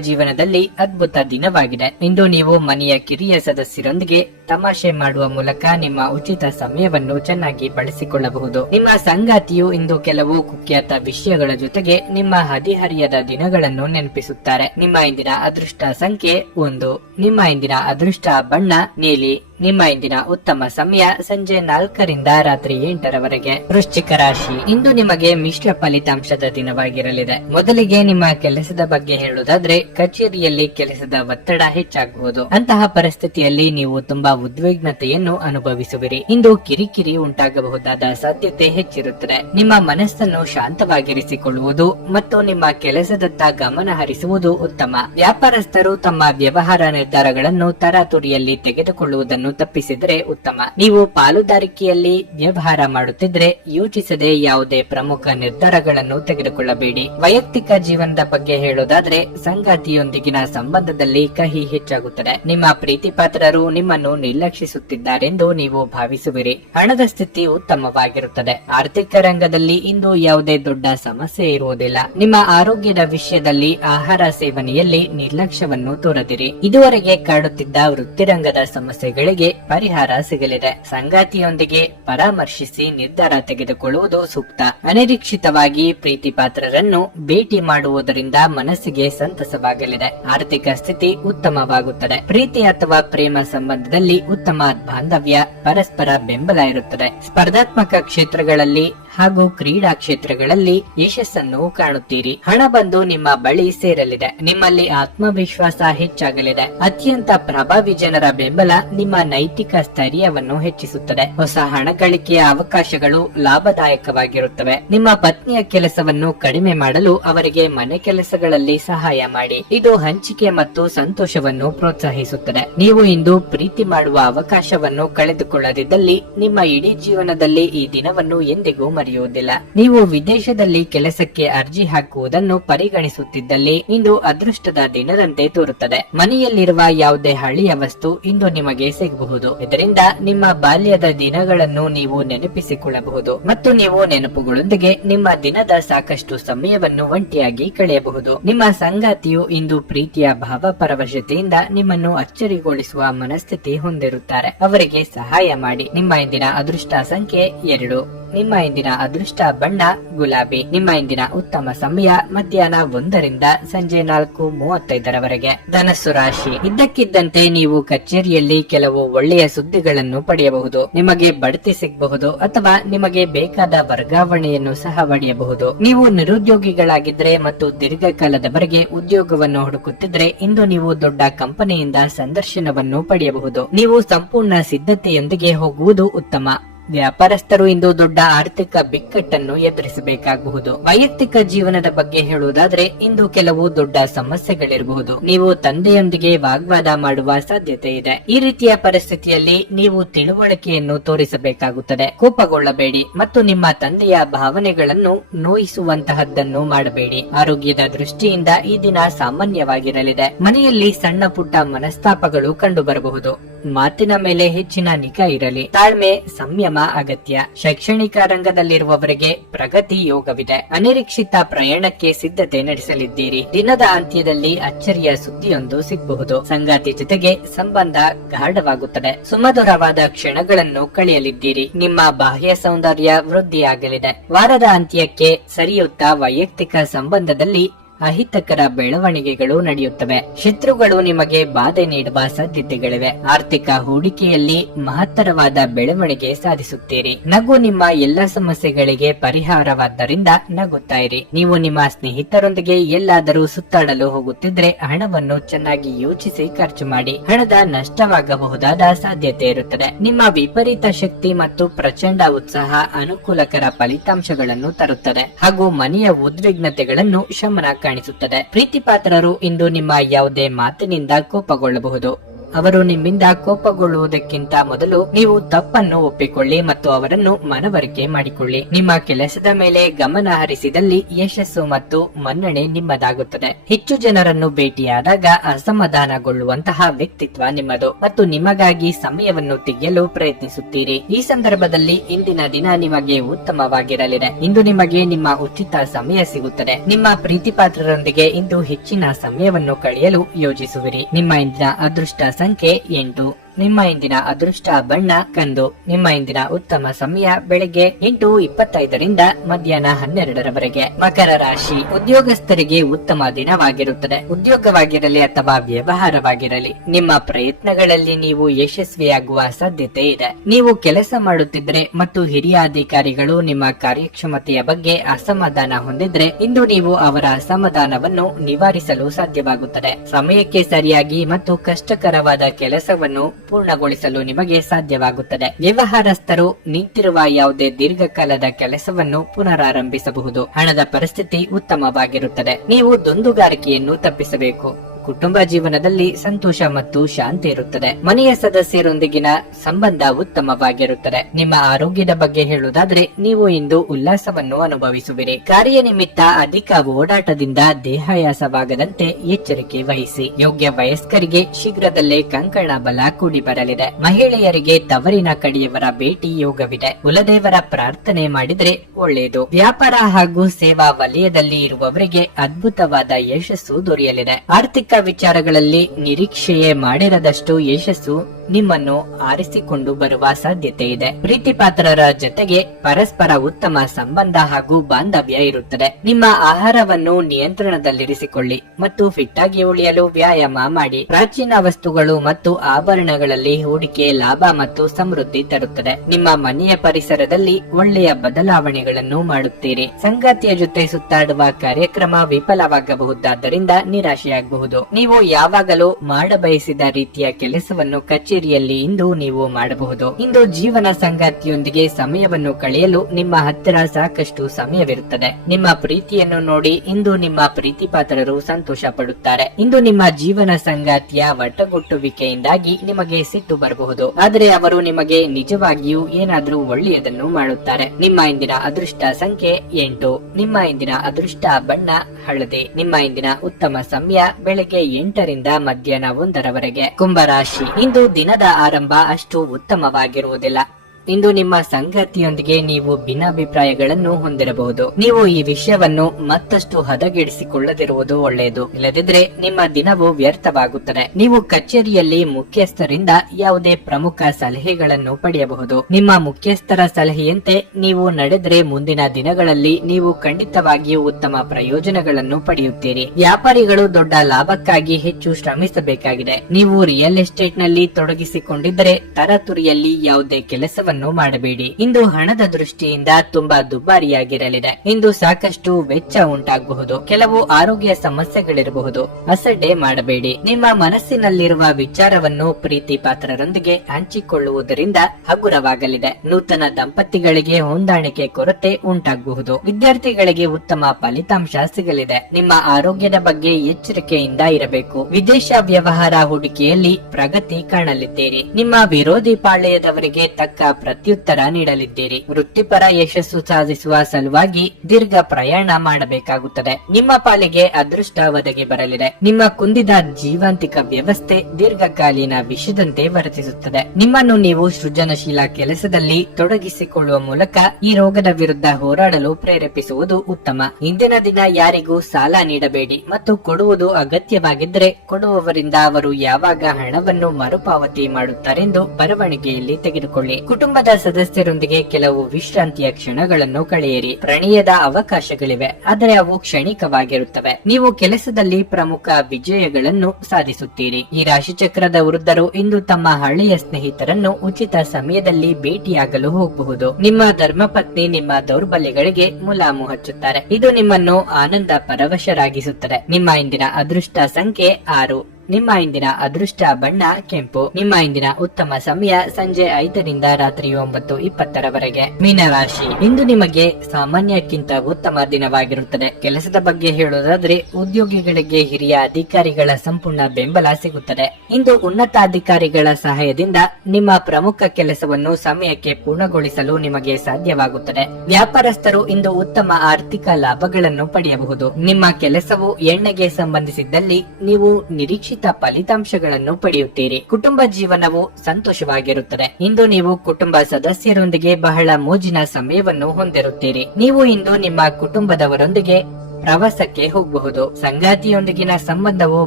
ಜೀವನದಲ್ಲಿ ಅದ್ಭುತ ದಿನವಾಗಿದೆ. ಇಂದು ನೀವು ಮನೆಯ ಕಿರಿಯ ಸದಸ್ಯರೊಂದಿಗೆ ತಮಾಷೆ ಮಾಡುವ ಮೂಲಕ ನಿಮ್ಮ ಉಚಿತ ಸಮಯವನ್ನು ಚೆನ್ನಾಗಿ ಬಳಸಿಕೊಳ್ಳಬಹುದು. ನಿಮ್ಮ ಸಂಗಾತಿಯು ಇಂದು ಕೆಲವು ಕುಖ್ಯಾತ ವಿಷಯಗಳ ಜೊತೆಗೆ ನಿಮ್ಮ ಹದಿಹರಿಯದ ದಿನಗಳನ್ನು ನೆನಪಿಸುತ್ತಾರೆ. ನಿಮ್ಮ ಇಂದಿನ ಅದೃಷ್ಟ ಸಂಖ್ಯೆ 1. ನಿಮ್ಮ ಇಂದಿನ ಅದೃಷ್ಟ ಬಣ್ಣ ನೀಲಿ. ನಿಮ್ಮ ಇಂದಿನ ಉತ್ತಮ ಸಮಯ ಸಂಜೆ 4 ರಿಂದ ರಾತ್ರಿ 8 ವೃಶ್ಚಿಕ ರಾಶಿ. ಇಂದು ನಿಮಗೆ ಮಿಶ್ರ ಫಲಿತಾಂಶದ ದಿನವಾಗಿರಲಿದೆ. ಮೊದಲಿಗೆ ನಿಮ್ಮ ಕೆಲಸದ ಬಗ್ಗೆ ಹೇಳುವುದಾದ್ರೆ, ಕಚೇರಿಯಲ್ಲಿ ಕೆಲಸದ ಒತ್ತಡ ಹೆಚ್ಚಾಗಬಹುದು. ಅಂತಹ ಪರಿಸ್ಥಿತಿಯಲ್ಲಿ ನೀವು ತುಂಬಾ ಉದ್ವಿಗ್ನತೆಯನ್ನು ಅನುಭವಿಸುವಿರಿ. ಇಂದು ಕಿರಿಕಿರಿ ಉಂಟಾಗಬಹುದಾದ ಸಾಧ್ಯತೆ ಹೆಚ್ಚಿರುತ್ತದೆ. ನಿಮ್ಮ ಮನಸ್ಸನ್ನು ಶಾಂತವಾಗಿರಿಸಿಕೊಳ್ಳುವುದು ಮತ್ತು ನಿಮ್ಮ ಕೆಲಸದತ್ತ ಗಮನ ಹರಿಸುವುದು ಉತ್ತಮ. ವ್ಯಾಪಾರಸ್ಥರು ತಮ್ಮ ವ್ಯವಹಾರ ನಿರ್ಧಾರಗಳನ್ನು ತರಾತುರಿಯಲ್ಲಿ ತೆಗೆದುಕೊಳ್ಳುವುದನ್ನು ತಪ್ಪಿಸಿದರೆ ಉತ್ತಮ. ನೀವು ಪಾಲುದಾರಿಕೆಯಲ್ಲಿ ವ್ಯವಹಾರ ಮಾಡುತ್ತಿದ್ರೆ ಯೋಚಿಸದೆ ಯಾವುದೇ ಪ್ರಮುಖ ನಿರ್ಧಾರಗಳನ್ನು ತೆಗೆದುಕೊಳ್ಳಬೇಡಿ. ವೈಯಕ್ತಿಕ ಜೀವನದ ಬಗ್ಗೆ ಹೇಳೋದಾದ್ರೆ, ಸಂಗಾತಿಯೊಂದಿಗಿನ ಸಂಬಂಧದಲ್ಲಿ ಕಹಿ ಹೆಚ್ಚಾಗುತ್ತದೆ. ನಿಮ್ಮ ಪ್ರೀತಿ ಪಾತ್ರರು ನಿಮ್ಮನ್ನು ನಿರ್ಲಕ್ಷಿಸುತ್ತಿದ್ದಾರೆಂದು ನೀವು ಭಾವಿಸುವಿರಿ. ಹಣದ ಸ್ಥಿತಿ ಉತ್ತಮವಾಗಿರುತ್ತದೆ. ಆರ್ಥಿಕ ರಂಗದಲ್ಲಿ ಇಂದು ಯಾವುದೇ ದೊಡ್ಡ ಸಮಸ್ಯೆ ಇರುವುದಿಲ್ಲ. ನಿಮ್ಮ ಆರೋಗ್ಯದ ವಿಷಯದಲ್ಲಿ ಆಹಾರ ಸೇವನೆಯಲ್ಲಿ ನಿರ್ಲಕ್ಷ್ಯವನ್ನು ತೋರದಿರಿ. ಇದುವರೆಗೆ ಕಾಡುತ್ತಿದ್ದ ವೃತ್ತಿರಂಗದ ಸಮಸ್ಯೆಗಳಿಗೆ ಪರಿಹಾರ ಸಿಗಲಿದೆ. ಸಂಗಾತಿಯೊಂದಿಗೆ ಪರಾಮರ್ಶಿಸಿ ನಿರ್ಧಾರ ತೆಗೆದುಕೊಳ್ಳುವುದು ಸೂಕ್ತ. ಅನಿರೀಕ್ಷಿತವಾಗಿ ಪ್ರೀತಿ ಪಾತ್ರರನ್ನು ಭೇಟಿ ಮಾಡುವುದರಿಂದ ಮನಸ್ಸಿಗೆ ಸಂತಸವಾಗಲಿದೆ. ಆರ್ಥಿಕ ಸ್ಥಿತಿ ಉತ್ತಮವಾಗುತ್ತದೆ. ಪ್ರೀತಿ ಅಥವಾ ಪ್ರೇಮ ಸಂಬಂಧದಲ್ಲಿ ಉತ್ತಮ ಬಾಂಧವ್ಯ, ಪರಸ್ಪರ ಬೆಂಬಲ ಇರುತ್ತದೆ. ಸ್ಪರ್ಧಾತ್ಮಕ ಕ್ಷೇತ್ರಗಳಲ್ಲಿ ಹಾಗೂ ಕ್ರೀಡಾ ಕ್ಷೇತ್ರಗಳಲ್ಲಿ ಯಶಸ್ಸನ್ನು ಕಾಣುತ್ತೀರಿ. ಹಣ ಬಂದು ನಿಮ್ಮ ಬಳಿ ಸೇರಲಿದೆ. ನಿಮ್ಮಲ್ಲಿ ಆತ್ಮವಿಶ್ವಾಸ ಹೆಚ್ಚಾಗಲಿದೆ. ಅತ್ಯಂತ ಪ್ರಭಾವಿ ಜನರ ಬೆಂಬಲ ನಿಮ್ಮ ನೈತಿಕ ಸ್ಥೈರ್ಯವನ್ನು ಹೆಚ್ಚಿಸುತ್ತದೆ. ಹೊಸ ಹಣ ಗಳಿಕೆಯ ಅವಕಾಶಗಳು ಲಾಭದಾಯಕವಾಗಿರುತ್ತವೆ. ನಿಮ್ಮ ಪತ್ನಿಯ ಕೆಲಸವನ್ನು ಕಡಿಮೆ ಮಾಡಲು ಅವರಿಗೆ ಮನೆ ಕೆಲಸಗಳಲ್ಲಿ ಸಹಾಯ ಮಾಡಿ. ಇದು ಹಂಚಿಕೆ ಮತ್ತು ಸಂತೋಷವನ್ನು ಪ್ರೋತ್ಸಾಹಿಸುತ್ತದೆ. ನೀವು ಇಂದು ಪ್ರೀತಿ ಮಾಡುವ ಅವಕಾಶವನ್ನು ಕಳೆದುಕೊಳ್ಳದಿದ್ದಲ್ಲಿ ನಿಮ್ಮ ಇಡೀ ಜೀವನದಲ್ಲಿ ಈ ದಿನವನ್ನು ಎಂದಿಗೂ ಮರೆಯುವುದಿಲ್ಲ. ನೀವು ವಿದೇಶದಲ್ಲಿ ಕೆಲಸಕ್ಕೆ ಅರ್ಜಿ ಹಾಕುವುದನ್ನು ಪರಿಗಣಿಸುತ್ತಿದ್ದಲ್ಲಿ ಇಂದು ಅದೃಷ್ಟದ ದಿನದಂತೆ ತೋರುತ್ತದೆ. ಮನೆಯಲ್ಲಿರುವ ಯಾವುದೇ ಹಳೆಯ ವಸ್ತು ಇಂದು ನಿಮಗೆ ಸಿಗಬಹುದು. ಇದರಿಂದ ನಿಮ್ಮ ಬಾಲ್ಯದ ದಿನಗಳನ್ನು ನೀವು ನೆನಪಿಸಿಕೊಳ್ಳಬಹುದು ಮತ್ತು ನೀವು ನೆನಪುಗಳೊಂದಿಗೆ ನಿಮ್ಮ ದಿನದ ಸಾಕಷ್ಟು ಸಮಯವನ್ನು ಒಂಟಿಯಾಗಿ ಕಳೆಯಬಹುದು. ನಿಮ್ಮ ಸಂಗಾತಿಯು ಇಂದು ಪ್ರೀತಿಯ ಭಾವಪರವಶತೆಯಿಂದ ನಿಮ್ಮನ್ನು ಅಚ್ಚರಿಗೊಳಿಸುವ ಮನಸ್ಥಿತಿ ಹೊಂದಿರುತ್ತಾರೆ. ಅವರಿಗೆ ಸಹಾಯ ಮಾಡಿ. ನಿಮ್ಮ ಇಂದಿನ ಅದೃಷ್ಟ ಸಂಖ್ಯೆ 2. ನಿಮ್ಮ ಇಂದಿನ ಅದೃಷ್ಟ ಬಣ್ಣ ಗುಲಾಬಿ. ನಿಮ್ಮ ಇಂದಿನ ಉತ್ತಮ ಸಮಯ ಮಧ್ಯಾಹ್ನ 1 ಸಂಜೆ 4:35 ಧನಸ್ಸು ರಾಶಿ. ಇದ್ದಕ್ಕಿದ್ದಂತೆ ನೀವು ಕಚೇರಿಯಲ್ಲಿ ಕೆಲವು ಒಳ್ಳೆಯ ಸುದ್ದಿಗಳನ್ನು ಪಡೆಯಬಹುದು. ನಿಮಗೆ ಬಡ್ತಿ ಸಿಗಬಹುದು ಅಥವಾ ನಿಮಗೆ ಬೇಕಾದ ವರ್ಗಾವಣೆಯನ್ನು ಸಹ ಪಡೆಯಬಹುದು. ನೀವು ನಿರುದ್ಯೋಗಿಗಳಾಗಿದ್ರೆ ಮತ್ತು ದೀರ್ಘಕಾಲದವರೆಗೆ ಉದ್ಯೋಗವನ್ನು ಹುಡುಕುತ್ತಿದ್ರೆ ಇಂದು ನೀವು ದೊಡ್ಡ ಕಂಪನಿಯಿಂದ ಸಂದರ್ಶನವನ್ನು ಪಡೆಯಬಹುದು. ನೀವು ಸಂಪೂರ್ಣ ಸಿದ್ಧತೆಯೊಂದಿಗೆ ಹೋಗುವುದು ಉತ್ತಮ. ವ್ಯಾಪಾರಸ್ಥರು ಇಂದು ದೊಡ್ಡ ಆರ್ಥಿಕ ಬಿಕ್ಕಟ್ಟನ್ನು ಎದುರಿಸಬೇಕಾಗಬಹುದು. ವೈಯಕ್ತಿಕ ಜೀವನದ ಬಗ್ಗೆ ಹೇಳುವುದಾದ್ರೆ ಇಂದು ಕೆಲವು ದೊಡ್ಡ ಸಮಸ್ಯೆಗಳಿರಬಹುದು. ನೀವು ತಂದೆಯೊಂದಿಗೆ ವಾಗ್ವಾದ ಮಾಡುವ ಸಾಧ್ಯತೆ ಇದೆ. ಈ ರೀತಿಯ ಪರಿಸ್ಥಿತಿಯಲ್ಲಿ ನೀವು ತಿಳುವಳಿಕೆಯನ್ನು ತೋರಿಸಬೇಕಾಗುತ್ತದೆ. ಕೋಪಗೊಳ್ಳಬೇಡಿ ಮತ್ತು ನಿಮ್ಮ ತಂದೆಯ ಭಾವನೆಗಳನ್ನು ನೋಯಿಸುವಂತಹದ್ದನ್ನು ಮಾಡಬೇಡಿ. ಆರೋಗ್ಯದ ದೃಷ್ಟಿಯಿಂದ ಈ ದಿನ ಸಾಮಾನ್ಯವಾಗಿರಲಿದೆ. ಮನೆಯಲ್ಲಿ ಸಣ್ಣ ಪುಟ್ಟ ಮನಸ್ತಾಪಗಳು ಕಂಡು ಬರಬಹುದು. ಮಾತಿನ ಮೇಲೆ ಹೆಚ್ಚಿನ ನಿಗಾ ಇರಲಿ. ತಾಳ್ಮೆ ಸಂಯಮ ಅಗತ್ಯ. ಶೈಕ್ಷಣಿಕ ರಂಗದಲ್ಲಿರುವವರಿಗೆ ಪ್ರಗತಿ ಯೋಗವಿದೆ. ಅನಿರೀಕ್ಷಿತ ಪ್ರಯಾಣಕ್ಕೆ ಸಿದ್ಧತೆ ನಡೆಸಲಿದ್ದೀರಿ. ದಿನದ ಅಂತ್ಯದಲ್ಲಿ ಅಚ್ಚರಿಯ ಸುದ್ದಿಯೊಂದು ಸಿಗಬಹುದು. ಸಂಗಾತಿ ಜೊತೆಗೆ ಸಂಬಂಧ ಗಾಢವಾಗುತ್ತದೆ. ಸುಮಧುರವಾದ ಕ್ಷಣಗಳನ್ನು ಕಳೆಯಲಿದ್ದೀರಿ. ನಿಮ್ಮ ಬಾಹ್ಯ ಸೌಂದರ್ಯ ವೃದ್ಧಿಯಾಗಲಿದೆ. ವಾರದ ಅಂತ್ಯಕ್ಕೆ ಸರಿಯುತ್ತಾ ವೈಯಕ್ತಿಕ ಸಂಬಂಧದಲ್ಲಿ ಅಹಿತಕರ ಬೆಳವಣಿಗೆಗಳು ನಡೆಯುತ್ತವೆ. ಶತ್ರುಗಳು ನಿಮಗೆ ಬಾಧೆ ನೀಡುವ ಸಾಧ್ಯತೆಗಳಿವೆ. ಆರ್ಥಿಕ ಹೂಡಿಕೆಯಲ್ಲಿ ಮಹತ್ತರವಾದ ಬೆಳವಣಿಗೆ ಸಾಧಿಸುತ್ತೀರಿ. ನಗು ನಿಮ್ಮ ಎಲ್ಲ ಸಮಸ್ಯೆಗಳಿಗೆ ಪರಿಹಾರವಾದ್ದರಿಂದ ನಗುತ್ತಾ ಇರಿ. ನೀವು ನಿಮ್ಮ ಸ್ನೇಹಿತರೊಂದಿಗೆ ಎಲ್ಲಾದರೂ ಸುತ್ತಾಡಲು ಹೋಗುತ್ತಿದ್ರೆ ಹಣವನ್ನು ಚೆನ್ನಾಗಿ ಯೋಚಿಸಿ ಖರ್ಚು ಮಾಡಿ. ಹಣದ ನಷ್ಟವಾಗಬಹುದಾದ ಸಾಧ್ಯತೆ ಇರುತ್ತದೆ. ನಿಮ್ಮ ವಿಪರೀತ ಶಕ್ತಿ ಮತ್ತು ಪ್ರಚಂಡ ಉತ್ಸಾಹ ಅನುಕೂಲಕರ ಫಲಿತಾಂಶಗಳನ್ನು ತರುತ್ತದೆ ಹಾಗೂ ಮನೆಯ ಉದ್ವಿಗ್ನತೆಗಳನ್ನು ಶಮನ ಕಾಣಿಸುತ್ತದೆ. ಪ್ರೀತಿಪಾತ್ರರು ಇಂದು ನಿಮ್ಮ ಯಾವುದೇ ಮಾತಿನಿಂದ ಕೋಪಗೊಳ್ಳಬಹುದು. ಅವರು ನಿಮ್ಮಿಂದ ಕೋಪಗೊಳ್ಳುವುದಕ್ಕಿಂತ ಮೊದಲು ನೀವು ತಪ್ಪನ್ನು ಒಪ್ಪಿಕೊಳ್ಳಿ ಮತ್ತು ಅವರನ್ನು ಮನವರಿಕೆ ಮಾಡಿಕೊಳ್ಳಿ. ನಿಮ್ಮ ಕೆಲಸದ ಮೇಲೆ ಗಮನ ಹರಿಸಿದಲ್ಲಿ ಯಶಸ್ಸು ಮತ್ತು ಮನ್ನಣೆ ನಿಮ್ಮದಾಗುತ್ತದೆ. ಹೆಚ್ಚು ಜನರನ್ನು ಭೇಟಿಯಾದಾಗ ಅಸಮಾಧಾನಗೊಳ್ಳುವಂತಹ ವ್ಯಕ್ತಿತ್ವ ನಿಮ್ಮದು ಮತ್ತು ನಿಮಗಾಗಿ ಸಮಯವನ್ನು ತೆಗೆಯಲು ಪ್ರಯತ್ನಿಸುತ್ತೀರಿ. ಈ ಸಂದರ್ಭದಲ್ಲಿ ಇಂದಿನ ದಿನ ನಿಮಗೆ ಉತ್ತಮವಾಗಿರಲಿದೆ. ಇಂದು ನಿಮಗೆ ನಿಮ್ಮ ಉಚಿತ ಸಮಯ ಸಿಗುತ್ತದೆ. ನಿಮ್ಮ ಪ್ರೀತಿಪಾತ್ರರೊಂದಿಗೆ ಇಂದು ಹೆಚ್ಚಿನ ಸಮಯವನ್ನು ಕಳೆಯಲು ಯೋಜಿಸುವಿರಿ. ನಿಮ್ಮ ಇಂದಿನ ಅದೃಷ್ಟ ಸಂಖ್ಯೆ 8. ನಿಮ್ಮ ಇಂದಿನ ಅದೃಷ್ಟ ಬಣ್ಣ ಕಂದು. ನಿಮ್ಮ ಇಂದಿನ ಉತ್ತಮ ಸಮಯ ಬೆಳಗ್ಗೆ 8:25 ಮಧ್ಯಾಹ್ನ 12 ಮಕರ ರಾಶಿ. ಉದ್ಯೋಗಸ್ಥರಿಗೆ ಉತ್ತಮ ದಿನವಾಗಿರುತ್ತದೆ. ಉದ್ಯೋಗವಾಗಿರಲಿ ಅಥವಾ ವ್ಯವಹಾರವಾಗಿರಲಿ ನಿಮ್ಮ ಪ್ರಯತ್ನಗಳಲ್ಲಿ ನೀವು ಯಶಸ್ವಿಯಾಗುವ ಸಾಧ್ಯತೆ ಇದೆ. ನೀವು ಕೆಲಸ ಮಾಡುತ್ತಿದ್ರೆ ಮತ್ತು ಹಿರಿಯ ಅಧಿಕಾರಿಗಳು ನಿಮ್ಮ ಕಾರ್ಯಕ್ಷಮತೆಯ ಬಗ್ಗೆ ಅಸಮಾಧಾನ ಹೊಂದಿದ್ರೆ ಇಂದು ನೀವು ಅವರ ಅಸಮಾಧಾನವನ್ನು ನಿವಾರಿಸಲು ಸಾಧ್ಯವಾಗುತ್ತದೆ. ಸಮಯಕ್ಕೆ ಸರಿಯಾಗಿ ಮತ್ತು ಕಷ್ಟಕರವಾದ ಕೆಲಸವನ್ನು ಪೂರ್ಣಗೊಳಿಸಲು ನಿಮಗೆ ಸಾಧ್ಯವಾಗುತ್ತದೆ. ವ್ಯವಹಾರಸ್ಥರು ನಿಂತಿರುವ ಯಾವುದೇ ದೀರ್ಘಕಾಲದ ಕೆಲಸವನ್ನು ಪುನರಾರಂಭಿಸಬಹುದು. ಹಣದ ಪರಿಸ್ಥಿತಿ ಉತ್ತಮವಾಗಿರುತ್ತದೆ. ನೀವು ದುಂದುಗಾರಿಕೆಯನ್ನು ತಪ್ಪಿಸಬೇಕು. ಕುಟುಂಬ ಜೀವನದಲ್ಲಿ ಸಂತೋಷ ಮತ್ತು ಶಾಂತಿ ಇರುತ್ತದೆ. ಮನೆಯ ಸದಸ್ಯರೊಂದಿಗಿನ ಸಂಬಂಧ ಉತ್ತಮವಾಗಿರುತ್ತದೆ. ನಿಮ್ಮ ಆರೋಗ್ಯದ ಬಗ್ಗೆ ಹೇಳುವುದಾದ್ರೆ ನೀವು ಇಂದು ಉಲ್ಲಾಸವನ್ನು ಅನುಭವಿಸುವಿರಿ. ಕಾರ್ಯನಿಮಿತ್ತ ಅಧಿಕ ಓಡಾಟದಿಂದ ದೇಹಾಯಾಸವಾಗದಂತೆ ಎಚ್ಚರಿಕೆ ವಹಿಸಿ. ಯೋಗ್ಯ ವಯಸ್ಕರಿಗೆ ಶೀಘ್ರದಲ್ಲೇ ಕಂಕಣ ಬಲ ಕೂಡಿ ಬರಲಿದೆ. ಮಹಿಳೆಯರಿಗೆ ತವರಿನ ಕಡೆಯವರ ಭೇಟಿ ಯೋಗವಿದೆ. ಕುಲದೇವರ ಪ್ರಾರ್ಥನೆ ಮಾಡಿದ್ರೆ ಒಳ್ಳೆಯದು. ವ್ಯಾಪಾರ ಹಾಗೂ ಸೇವಾ ವಲಯದಲ್ಲಿ ಇರುವವರಿಗೆ ಅದ್ಭುತವಾದ ಯಶಸ್ಸು ದೊರೆಯಲಿದೆ. ಆರ್ಥಿಕ ವಿಚಾರಗಳಲ್ಲಿ ನಿರೀಕ್ಷೆಯೇ ಮಾಡಿರದಷ್ಟು ಯಶಸ್ಸು ನಿಮ್ಮನ್ನು ಆರಿಸಿಕೊಂಡು ಬರುವ ಸಾಧ್ಯತೆ ಇದೆ. ಪ್ರೀತಿಪಾತ್ರರ ಜೊತೆಗೆ ಪರಸ್ಪರ ಉತ್ತಮ ಸಂಬಂಧ ಹಾಗೂ ಬಾಂಧವ್ಯ ಇರುತ್ತದೆ. ನಿಮ್ಮ ಆಹಾರವನ್ನು ನಿಯಂತ್ರಣದಲ್ಲಿರಿಸಿಕೊಳ್ಳಿ ಮತ್ತು ಫಿಟ್ ಆಗಿ ಉಳಿಯಲು ವ್ಯಾಯಾಮ ಮಾಡಿ. ಪ್ರಾಚೀನ ವಸ್ತುಗಳು ಮತ್ತು ಆಭರಣಗಳಲ್ಲಿ ಹೂಡಿಕೆ ಲಾಭ ಮತ್ತು ಸಮೃದ್ಧಿ ತರುತ್ತದೆ. ನಿಮ್ಮ ಮನೆಯ ಪರಿಸರದಲ್ಲಿ ಒಳ್ಳೆಯ ಬದಲಾವಣೆಗಳನ್ನು ಮಾಡುತ್ತೀರಿ. ಸಂಗಾತಿಯ ಜೊತೆ ಸುತ್ತಾಡುವ ಕಾರ್ಯಕ್ರಮ ವಿಫಲವಾಗಬಹುದಾದ್ದರಿಂದ ನಿರಾಶೆಯಾಗಬಹುದು. ನೀವು ಯಾವಾಗಲೂ ಮಾಡಬಯಸಿದ ರೀತಿಯ ಕೆಲಸವನ್ನು ಕಚೇರಿಯಲ್ಲಿ ಇಂದು ನೀವು ಮಾಡಬಹುದು. ಇಂದು ಜೀವನ ಸಂಗಾತಿಯೊಂದಿಗೆ ಸಮಯವನ್ನು ಕಳೆಯಲು ನಿಮ್ಮ ಹತ್ತಿರ ಸಾಕಷ್ಟು ಸಮಯವಿರುತ್ತದೆ. ನಿಮ್ಮ ಪ್ರೀತಿಯನ್ನು ನೋಡಿ ಇಂದು ನಿಮ್ಮ ಪ್ರೀತಿಪಾತ್ರರು ಸಂತೋಷ ಪಡುತ್ತಾರೆ. ಇಂದು ನಿಮ್ಮ ಜೀವನ ಸಂಗಾತಿಯ ಒಟ್ಟಗೊಟ್ಟುವಿಕೆಯಿಂದಾಗಿ ನಿಮಗೆ ಸಿಟ್ಟು ಬರಬಹುದು, ಆದರೆ ಅವರು ನಿಮಗೆ ನಿಜವಾಗಿಯೂ ಏನಾದರೂ ಒಳ್ಳೆಯದನ್ನು ಮಾಡುತ್ತಾರೆ. ನಿಮ್ಮ ಇಂದಿನ ಅದೃಷ್ಟ ಸಂಖ್ಯೆ 8. ನಿಮ್ಮ ಇಂದಿನ ಅದೃಷ್ಟ ಬಣ್ಣ ಹಳದಿ. ನಿಮ್ಮ ಇಂದಿನ ಉತ್ತಮ ಸಮಯ ಬೆಳಗ್ಗೆ 8 ಮಧ್ಯಾಹ್ನ 1 ಕುಂಭರಾಶಿ. ಇಂದು ದಿನದ ಆರಂಭ ಅಷ್ಟು ಉತ್ತಮವಾಗಿರುವುದಿಲ್ಲ. ಇಂದು ನಿಮ್ಮ ಸಂಗಾತಿಯೊಂದಿಗೆ ನೀವು ಭಿನ್ನಾಭಿಪ್ರಾಯಗಳನ್ನು ಹೊಂದಿರಬಹುದು. ನೀವು ಈ ವಿಷಯವನ್ನು ಮತ್ತಷ್ಟು ಹದಗೆಡಿಸಿಕೊಳ್ಳದಿರುವುದು ಒಳ್ಳೆಯದು. ಇಲ್ಲದಿದ್ರೆ ನಿಮ್ಮ ದಿನವು ವ್ಯರ್ಥವಾಗುತ್ತದೆ. ನೀವು ಕಚೇರಿಯಲ್ಲಿ ಮುಖ್ಯಸ್ಥರಿಂದ ಯಾವುದೇ ಪ್ರಮುಖ ಸಲಹೆಗಳನ್ನು ಪಡೆಯಬಹುದು. ನಿಮ್ಮ ಮುಖ್ಯಸ್ಥರ ಸಲಹೆಯಂತೆ ನೀವು ನಡೆದರೆ ಮುಂದಿನ ದಿನಗಳಲ್ಲಿ ನೀವು ಖಂಡಿತವಾಗಿಯೂ ಉತ್ತಮ ಪ್ರಯೋಜನಗಳನ್ನು ಪಡೆಯುತ್ತೀರಿ. ವ್ಯಾಪಾರಿಗಳು ದೊಡ್ಡ ಲಾಭಕ್ಕಾಗಿ ಹೆಚ್ಚು ಶ್ರಮಿಸಬೇಕಾಗಿದೆ. ನೀವು ರಿಯಲ್ ಎಸ್ಟೇಟ್ ನಲ್ಲಿ ತೊಡಗಿಸಿಕೊಂಡಿದ್ದರೆ ತರಾತುರಿಯಲ್ಲಿ ಯಾವುದೇ ಕೆಲಸವನ್ನು ಮಾಡಬೇಡಿ. ಇಂದು ಹಣದ ದೃಷ್ಟಿಯಿಂದ ತುಂಬಾ ದುಬಾರಿಯಾಗಿರಲಿದೆ. ಇಂದು ಸಾಕಷ್ಟು ವೆಚ್ಚ ಉಂಟಾಗಬಹುದು. ಕೆಲವು ಆರೋಗ್ಯ ಸಮಸ್ಯೆಗಳಿರಬಹುದು. ಅಸಡ್ಡೆ ಮಾಡಬೇಡಿ. ನಿಮ್ಮ ಮನಸ್ಸಿನಲ್ಲಿರುವ ವಿಚಾರವನ್ನು ಪ್ರೀತಿ ಪಾತ್ರರೊಂದಿಗೆ ಹಂಚಿಕೊಳ್ಳುವುದರಿಂದ ಹಗುರವಾಗಲಿದೆ. ನೂತನ ದಂಪತಿಗಳಿಗೆ ಹೊಂದಾಣಿಕೆ ಕೊರತೆ ಉಂಟಾಗಬಹುದು. ವಿದ್ಯಾರ್ಥಿಗಳಿಗೆ ಉತ್ತಮ ಫಲಿತಾಂಶ ಸಿಗಲಿದೆ. ನಿಮ್ಮ ಆರೋಗ್ಯದ ಬಗ್ಗೆ ಎಚ್ಚರಿಕೆಯಿಂದ ಇರಬೇಕು. ವಿದೇಶ ವ್ಯವಹಾರ ಹೂಡಿಕೆಯಲ್ಲಿ ಪ್ರಗತಿ ಕಾಣಲಿದ್ದೀರಿ. ನಿಮ್ಮ ವಿರೋಧಿ ಪಾಳ್ಯದವರಿಗೆ ತಕ್ಕ ಪ್ರತ್ಯುತ್ತರ ನೀಡಲಿದ್ದೀರಿ. ವೃತ್ತಿಪರ ಯಶಸ್ಸು ಸಾಧಿಸುವ ಸಲುವಾಗಿ ದೀರ್ಘ ಪ್ರಯಾಣ ಮಾಡಬೇಕಾಗುತ್ತದೆ. ನಿಮ್ಮ ಪಾಲಿಗೆ ಅದೃಷ್ಟ ಒದಗಿ ಬರಲಿದೆ. ನಿಮ್ಮ ಕುಂದಿದ ಜೀವಂತಿಕ ವ್ಯವಸ್ಥೆ ದೀರ್ಘಕಾಲೀನ ವಿಷದಂತೆ ವರ್ತಿಸುತ್ತದೆ. ನಿಮ್ಮನ್ನು ನೀವು ಸೃಜನಶೀಲ ಕೆಲಸದಲ್ಲಿ ತೊಡಗಿಸಿಕೊಳ್ಳುವ ಮೂಲಕ ಈ ರೋಗದ ವಿರುದ್ಧ ಹೋರಾಡಲು ಪ್ರೇರೇಪಿಸುವುದು ಉತ್ತಮ. ಇಂದಿನ ದಿನ ಯಾರಿಗೂ ಸಾಲ ನೀಡಬೇಡಿ ಮತ್ತು ಕೊಡುವುದು ಅಗತ್ಯವಾಗಿದ್ದರೆ ಕೊಡುವವರಿಂದ ಅವರು ಯಾವಾಗ ಹಣವನ್ನು ಮರುಪಾವತಿ ಮಾಡುತ್ತಾರೆಂದು ಬರವಣಿಗೆಯಲ್ಲಿ ತೆಗೆದುಕೊಳ್ಳಿ. ಕುಟುಂಬದ ಸದಸ್ಯರೊಂದಿಗೆ ಕೆಲವು ವಿಶ್ರಾಂತಿಯ ಕ್ಷಣಗಳನ್ನು ಕಳೆಯಿರಿ. ಪ್ರಣಯದ ಅವಕಾಶಗಳಿವೆ, ಆದರೆ ಅವು ಕ್ಷಣಿಕವಾಗಿರುತ್ತವೆ. ನೀವು ಕೆಲಸದಲ್ಲಿ ಪ್ರಮುಖ ವಿಜಯಗಳನ್ನು ಸಾಧಿಸುತ್ತೀರಿ. ಈ ರಾಶಿಚಕ್ರದ ವೃದ್ಧರು ಇಂದು ತಮ್ಮ ಹಳೆಯ ಸ್ನೇಹಿತರನ್ನು ಉಚಿತ ಸಮಯದಲ್ಲಿ ಭೇಟಿಯಾಗಲು ಹೋಗಬಹುದು. ನಿಮ್ಮ ಧರ್ಮಪತ್ನಿ ನಿಮ್ಮ ದೌರ್ಬಲ್ಯಗಳಿಗೆ ಮುಲಾಮು ಹಚ್ಚುತ್ತಾರೆ. ಇದು ನಿಮ್ಮನ್ನು ಆನಂದ ಪರವಶರಾಗಿಸುತ್ತದೆ. ನಿಮ್ಮ ಇಂದಿನ ಅದೃಷ್ಟ ಸಂಖ್ಯೆ 6. ನಿಮ್ಮ ಇಂದಿನ ಅದೃಷ್ಟ ಬಣ್ಣ ಕೆಂಪು. ನಿಮ್ಮ ಇಂದಿನ ಉತ್ತಮ ಸಮಯ ಸಂಜೆ 5ರಿಂದ ರಾತ್ರಿ 9:20ರವರೆಗೆ. ಮೀನರಾಶಿ, ಇಂದು ನಿಮಗೆ ಸಾಮಾನ್ಯಕ್ಕಿಂತ ಉತ್ತಮ ದಿನವಾಗಿರುತ್ತದೆ. ಕೆಲಸದ ಬಗ್ಗೆ ಹೇಳುವುದಾದ್ರೆ ಉದ್ಯೋಗಿಗಳಿಗೆ ಹಿರಿಯ ಅಧಿಕಾರಿಗಳ ಸಂಪೂರ್ಣ ಬೆಂಬಲ ಸಿಗುತ್ತದೆ. ಇಂದು ಉನ್ನತಾಧಿಕಾರಿಗಳ ಸಹಾಯದಿಂದ ನಿಮ್ಮ ಪ್ರಮುಖ ಕೆಲಸವನ್ನು ಸಮಯಕ್ಕೆ ಪೂರ್ಣಗೊಳಿಸಲು ನಿಮಗೆ ಸಾಧ್ಯವಾಗುತ್ತದೆ. ವ್ಯಾಪಾರಸ್ಥರು ಇಂದು ಉತ್ತಮ ಆರ್ಥಿಕ ಲಾಭಗಳನ್ನು ಪಡೆಯಬಹುದು. ನಿಮ್ಮ ಕೆಲಸವು ಎಣ್ಣೆಗೆ ಸಂಬಂಧಿಸಿದ್ದಲ್ಲಿ ನೀವು ನಿರೀಕ್ಷಿತ ಫಲಿತಾಂಶಗಳನ್ನು ಪಡೆಯುತ್ತೀರಿ. ಕುಟುಂಬ ಜೀವನವು ಸಂತೋಷವಾಗಿರುತ್ತದೆ. ಇಂದು ನೀವು ಕುಟುಂಬ ಸದಸ್ಯರೊಂದಿಗೆ ಬಹಳ ಮೋಜಿನ ಸಮಯವನ್ನು ಹೊಂದಿರುತ್ತೀರಿ. ನೀವು ಇಂದು ನಿಮ್ಮ ಕುಟುಂಬದವರೊಂದಿಗೆ ಪ್ರವಾಸಕ್ಕೆ ಹೋಗಬಹುದು. ಸಂಗಾತಿಯೊಂದಿಗಿನ ಸಂಬಂಧವು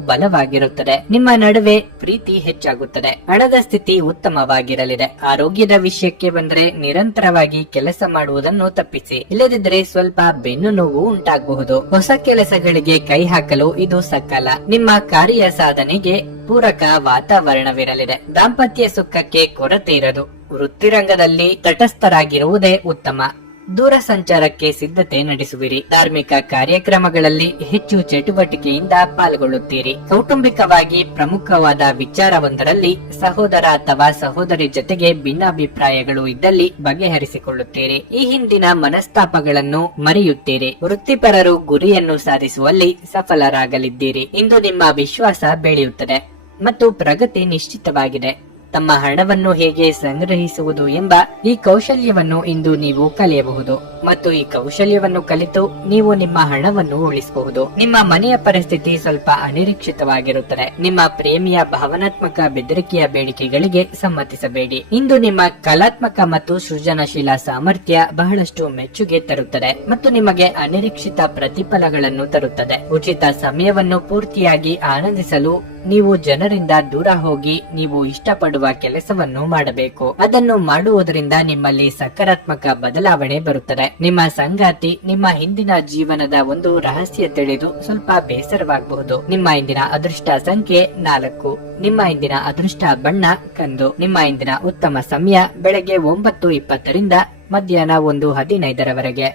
ಬಲವಾಗಿರುತ್ತದೆ. ನಿಮ್ಮ ನಡುವೆ ಪ್ರೀತಿ ಹೆಚ್ಚಾಗುತ್ತದೆ. ಹಣದ ಸ್ಥಿತಿ ಉತ್ತಮವಾಗಿರಲಿದೆ. ಆರೋಗ್ಯದ ವಿಷಯಕ್ಕೆ ಬಂದರೆ ನಿರಂತರವಾಗಿ ಕೆಲಸ ಮಾಡುವುದನ್ನು ತಪ್ಪಿಸಿ. ಇಲ್ಲದಿದ್ದರೆ ಸ್ವಲ್ಪ ಬೆನ್ನು ನೋವು ಉಂಟಾಗಬಹುದು. ಹೊಸ ಕೆಲಸಗಳಿಗೆ ಕೈ ಹಾಕಲು ಇದು ಸಕಾಲ. ನಿಮ್ಮ ಕಾರ್ಯ ಸಾಧನೆಗೆ ಪೂರಕ ವಾತಾವರಣವಿರಲಿದೆ. ದಾಂಪತ್ಯ ಸುಖಕ್ಕೆ ಕೊರತೆ ಇರದು. ವೃತ್ತಿರಂಗದಲ್ಲಿ ತಟಸ್ಥರಾಗಿರುವುದೇ ಉತ್ತಮ. ದೂರ ಸಂಚಾರಕ್ಕೆ ಸಿದ್ಧತೆ ನಡೆಸುವಿರಿ. ಧಾರ್ಮಿಕ ಕಾರ್ಯಕ್ರಮಗಳಲ್ಲಿ ಹೆಚ್ಚು ಚಟುವಟಿಕೆಯಿಂದ ಪಾಲ್ಗೊಳ್ಳುತ್ತೀರಿ. ಕೌಟುಂಬಿಕವಾಗಿ ಪ್ರಮುಖವಾದ ವಿಚಾರವೊಂದರಲ್ಲಿ ಸಹೋದರ ಅಥವಾ ಸಹೋದರಿ ಜೊತೆಗೆ ಭಿನ್ನಾಭಿಪ್ರಾಯಗಳು ಇದ್ದಲ್ಲಿ ಬಗೆಹರಿಸಿಕೊಳ್ಳುತ್ತೀರಿ. ಈ ಹಿಂದಿನ ಮನಸ್ತಾಪಗಳನ್ನು ಮರೆಯುತ್ತೀರಿ. ವೃತ್ತಿಪರರು ಗುರಿಯನ್ನು ಸಾಧಿಸುವಲ್ಲಿ ಸಫಲರಾಗಲಿದ್ದೀರಿ. ಇಂದು ನಿಮ್ಮ ವಿಶ್ವಾಸ ಬೆಳೆಯುತ್ತದೆ ಮತ್ತು ಪ್ರಗತಿ ನಿಶ್ಚಿತವಾಗಿದೆ. ತಮ್ಮ ಹಣವನ್ನು ಹೇಗೆ ಸಂಗ್ರಹಿಸುವುದು ಎಂಬ ಈ ಕೌಶಲ್ಯವನ್ನು ಇಂದು ನೀವು ಕಲಿಯಬಹುದು ಮತ್ತು ಈ ಕೌಶಲ್ಯವನ್ನು ಕಲಿತು ನೀವು ನಿಮ್ಮ ಹಣವನ್ನು ಉಳಿಸಬಹುದು. ನಿಮ್ಮ ಮನೆಯ ಪರಿಸ್ಥಿತಿ ಸ್ವಲ್ಪ ಅನಿರೀಕ್ಷಿತವಾಗಿರುತ್ತದೆ. ನಿಮ್ಮ ಪ್ರೇಮಿಯ ಭಾವನಾತ್ಮಕ ಬೆದರಿಕೆಯ ಬೇಡಿಕೆಗಳಿಗೆ ಸಮ್ಮತಿಸಬೇಡಿ. ಇಂದು ನಿಮ್ಮ ಕಲಾತ್ಮಕ ಮತ್ತು ಸೃಜನಶೀಲ ಸಾಮರ್ಥ್ಯ ಬಹಳಷ್ಟು ಮೆಚ್ಚುಗೆ ತರುತ್ತದೆ ಮತ್ತು ನಿಮಗೆ ಅನಿರೀಕ್ಷಿತ ಪ್ರತಿಫಲಗಳನ್ನು ತರುತ್ತದೆ. ಉಚಿತ ಸಮಯವನ್ನು ಪೂರ್ತಿಯಾಗಿ ಆನಂದಿಸಲು ನೀವು ಜನರಿಂದ ದೂರ ಹೋಗಿ ನೀವು ಇಷ್ಟಪಡುವ ಕೆಲಸವನ್ನು ಮಾಡಬೇಕು. ಅದನ್ನು ಮಾಡುವುದರಿಂದ ನಿಮ್ಮಲ್ಲಿ ಸಕಾರಾತ್ಮಕ ಬದಲಾವಣೆ ಬರುತ್ತದೆ. ನಿಮ್ಮ ಸಂಗಾತಿ ನಿಮ್ಮ ಹಿಂದಿನ ಜೀವನದ ಒಂದು ರಹಸ್ಯ ತಿಳಿದು ಸ್ವಲ್ಪ ಬೇಸರವಾಗಬಹುದು. ನಿಮ್ಮ ಇಂದಿನ ಅದೃಷ್ಟ ಸಂಖ್ಯೆ 4. ನಿಮ್ಮ ಇಂದಿನ ಅದೃಷ್ಟ ಬಣ್ಣ ಕಂದು. ನಿಮ್ಮ ಇಂದಿನ ಉತ್ತಮ ಸಮಯ ಬೆಳಗ್ಗೆ 9:20ರಿಂದ ಮಧ್ಯಾಹ್ನ 1:15ರವರೆಗೆ.